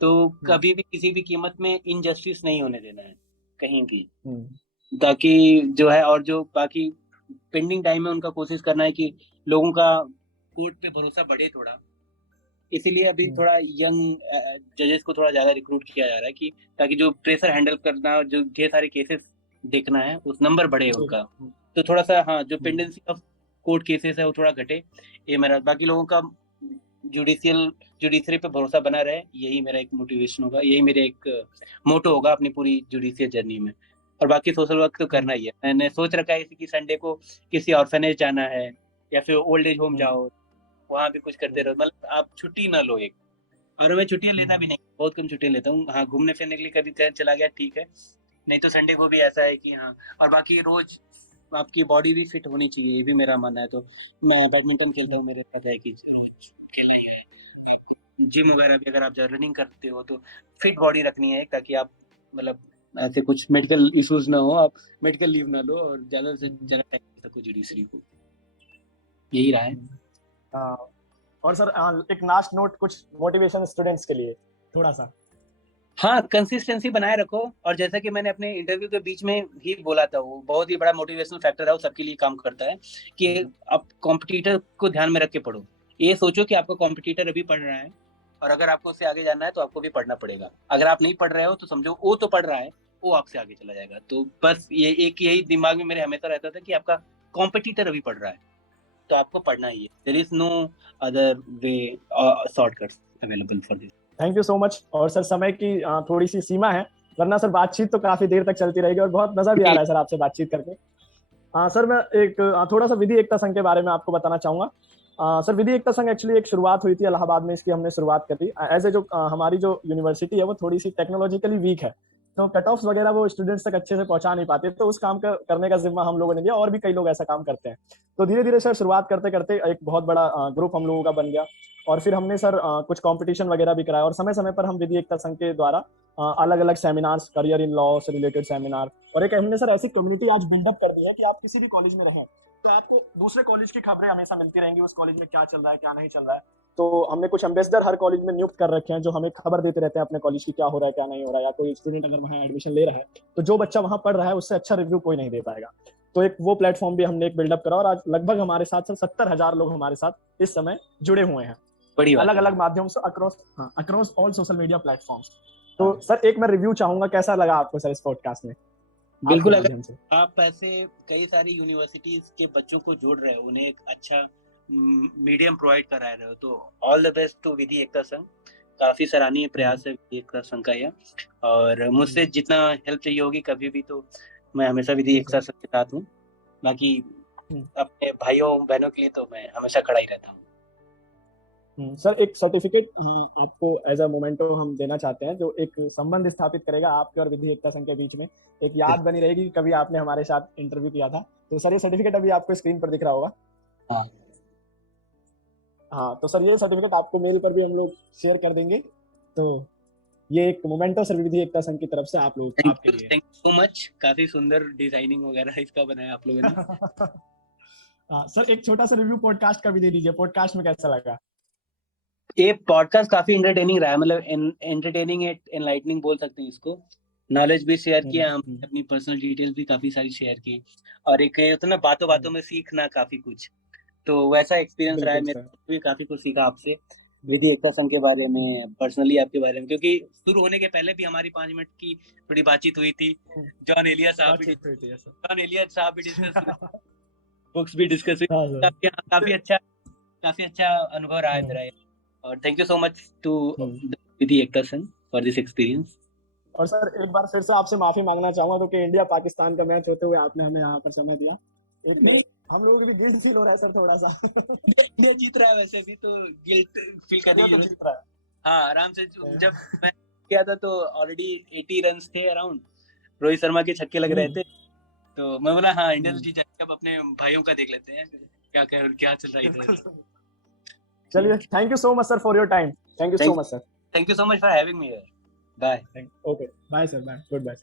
तो कभी भी किसी भी कीमत में इनजस्टिस नहीं होने देना है कहीं भी, ताकि जो है और जो बाकी पेंडिंग टाइम है उनका कोशिश करना है कि लोगों का कोर्ट पे भरोसा बढ़े थोड़ा। इसीलिए अभी थोड़ा यंग जजेस को थोड़ा ज्यादा रिक्रूट किया जा रहा है कि ताकि जो प्रेशर हैंडल करना, जो ढेर सारे केसेस देखना है, उस नंबर बढ़े उनका। तो थोड़ा सा हाँ, जो पेंडेंसी ऑफ कोर्ट केसेस है वो थोड़ा घटे, ये मेरा। बाकी लोगों का जुडिशरी पे भरोसा बना रहे, यही मेरा एक मोटिवेशन होगा, यही मेरे एक मोटो होगा अपनी पूरी जुडिशियल जर्नी में। और बाकी सोशल वर्क तो करना ही है। मैंने सोच रखा है कि संडे को किसी ऑर्फनेज जाना है या फिर ओल्ड एज होम जाओ, वहां भी कुछ करते रहो। मतलब आप छुट्टी ना लो एक। और मैं छुट्टियां लेता भी नहीं, बहुत कम छुट्टियां लेता हूँ। हाँ, घूमने फिरने के लिए कभी कहीं चला गया ठीक है, नहीं तो संडे को भी ऐसा है कि हाँ। और बाकी रोज आपकी बॉडी भी फिट होनी चाहिए, ये भी मेरा मानना है। तो मैं बैडमिंटन खेलता हूँ, मेरे साथ है कि खेलना ही है। जिम वगैरह भी अगर आप रनिंग करते हो तो फिट बॉडी रखनी है, ताकि आप मतलब ऐसे कुछ मेडिकल इश्यूज ना हो, आप मेडिकल लीव ना लो और ज्यादा से ज्यादा टाइम तक जुडिशरी को। यही रहा है। और सर एक लास्ट नोट, कुछ मोटिवेशन स्टूडेंट्स के लिए थोड़ा सा। हाँ, कंसिस्टेंसी बनाए रखो। और जैसा कि मैंने अपने इंटरव्यू के बीच में ही बोला था, वो बहुत ही बड़ा मोटिवेशनल फैक्टर है, वो सबके लिए काम करता है कि आप कॉम्पिटिटर को ध्यान में रख के पढ़ो। ये सोचो कि आपका कॉम्पिटिटर अभी पढ़ रहा है, और अगर आपको उससे आगे जाना है तो आपको भी पढ़ना पड़ेगा। अगर आप नहीं पढ़ रहे हो तो समझो वो तो पढ़ रहा है, वो आपसे आगे चला जाएगा। तो बस ये एक यही दिमाग में मेरे हमेशा रहता था कि आपका कॉम्पिटिटर अभी पढ़ रहा है, तो आपको पढ़ना ही है। There is no other way, shortcuts available for this. Thank you so much. और सर समय की थोड़ी सी सीमा है, वरना सर बातचीत तो काफी देर तक चलती रहेगी और बहुत मजा भी आ रहा है सर आपसे बातचीत करके। हाँ सर, मैं एक थोड़ा सा विधि एकता संघ के बारे में आपको बताना चाहूंगा। सर विधि एकता संघ एक्चुअली एक शुरुआत हुई थी इलाहाबाद में, इसकी हमने शुरुआत करी एज ए जो हमारी जो यूनिवर्सिटी है वो थोड़ी सी टेक्नोलॉजिकली वीक है, तो कट ऑफ वगैरह वो स्टूडेंट्स तक अच्छे से पहुंचा नहीं पाते, तो उस काम का करने का जिम्मा हम लोगों ने लिया, और भी कई लोग ऐसा काम करते हैं। तो धीरे धीरे सर शुरुआत करते करते एक बहुत बड़ा ग्रुप हम लोगों का बन गया, और फिर हमने सर कुछ कंपटीशन वगैरह भी कराया, और समय समय पर हम विधि एकता संघ के द्वारा अलग अलग सेमिनार्स, करियर इन लॉ से रिलेटेड सेमिनार, और एक हमने सर ऐसी कम्युनिटी आज बिल्डअप कर दी है कि आप किसी भी कॉलेज में रहें तो आपको दूसरे कॉलेज की खबरें हमेशा मिलती रहेंगी, उस कॉलेज में क्या चल रहा है क्या नहीं चल रहा है। तो हमने कुछ एम्बेसडर हर कॉलेज में नियुक्त कर रखे हैं जो हमें खबर देते रहते हैं अपने कॉलेज की क्या हो रहा है क्या नहीं हो रहा है, या कोई स्टूडेंट अगर वहाँ एडमिशन ले रहा है तो जो बच्चा वहाँ पढ़ रहा है उससे अच्छा रिव्यू कोई नहीं दे पाएगा। तो एक वो प्लेटफॉर्म भी हमने एक बिल्डअप करा, और आज लगभग हमारे साथ सर 70,000 लोग हमारे साथ इस समय जुड़े हुए हैं, बड़ी बात अलग है। अलग माध्यम से, across all social media platforms. तो सर एक मैं रिव्यू चाहूंगा, कैसा लगा आपको सर इस पॉडकास्ट में आपके बिल्कुल, अगर माध्यम से? आप ऐसे कई सारी यूनिवर्सिटीज के बच्चों को जोड़ रहे हो, उन्हें एक अच्छा मीडियम प्रोवाइड करा रहे हो, तो all the best to Vidhi Ekta संघ। काफी सराहनीय प्रयास है विधि एकता संघ का यह। और मुझसे जितना हेल्प चाहिए होगी कभी भी, तो मैं हमेशा विधि एकता संघ के साथ हूँ। बाकी अपने भाइयों बहनों के लिए तो मैं हमेशा खड़ा ही रहता हूँ। सर एक सर्टिफिकेट आपको एज अ मोमेंटो हम देना चाहते हैं, जो एक संबंध स्थापित करेगा आपके और विधि एकता संघ के बीच में, एक याद बनी रहेगी कि कभी आपने हमारे साथ इंटरव्यू किया था। तो सर ये सर्टिफिकेट अभी आपको स्क्रीन पर दिख रहा होगा। हाँ, हाँ, तो सर ये सर्टिफिकेट आपको मेल पर भी हम लोग शेयर कर देंगे। तो ये एक मोमेंटो सर विधि एकता संघ की तरफ से आप लोग आपके लिए। Thank you so much. काफी सुंदर डिजाइनिंग वगैरह इसका बनाया आप लोगों ने। सर एक छोटा सा रिव्यू पॉडकास्ट का भी दे दीजिए, पॉडकास्ट में कैसा लगा? ये पॉडकास्ट काफी एंटरटेनिंग रहा है, मतलब एंटरटेनिंग एनलाइटनिंग बोल सकते हैं इसको। नॉलेज भी शेयर किया, हम अपनी पर्सनल डिटेल्स भी काफी सारी शेयर की, और एक होता ना बातों बातों में सीखना काफी कुछ, तो वैसा एक्सपीरियंस रहा है मेरा भी। काफी कुछ सीखा आपसे, विधि एकता संघ के बारे में, पर्सनली आपके बारे में, क्योंकि शुरू होने के पहले भी हमारी 5 मिनट की थोड़ी बातचीत हुई थी। जॉन एलिया साहब भी डिस्कस, बुक्स भी डिस्कस हुई। काफी अच्छा अनुभव रहा है मेरा। और thank you so much to Vidhi Ekta Sangh for this experience. और सर एक बार फिर से आपसे माफी मांगना चाहूंगा, क्योंकि इंडिया पाकिस्तान का मैच होते हुए आपने हमें यहाँ पर समय दिया। एक नहीं, हम लोगों को भी गिल्ट फील हो रहा है सर थोड़ा सा। इंडिया जीत रहा है वैसे भी, तो गिल्ट फील करने की जीत रहा है। हाँ, आराम से। जब मैं किया था तो ऑलरेडी 80 रन थे अराउंड, रोहित शर्मा के छक्के लग रहे थे, तो मैं बोला हाँ इंडिया तो जीत जाएगी, अब अपने भाइयों का देख लेते हैं क्या चल रहा है इधर। चलिए, thank you so much sir for your time. Thank you so much sir. Thank you so much for having me here. Bye. Okay, bye sir, bye, good bye.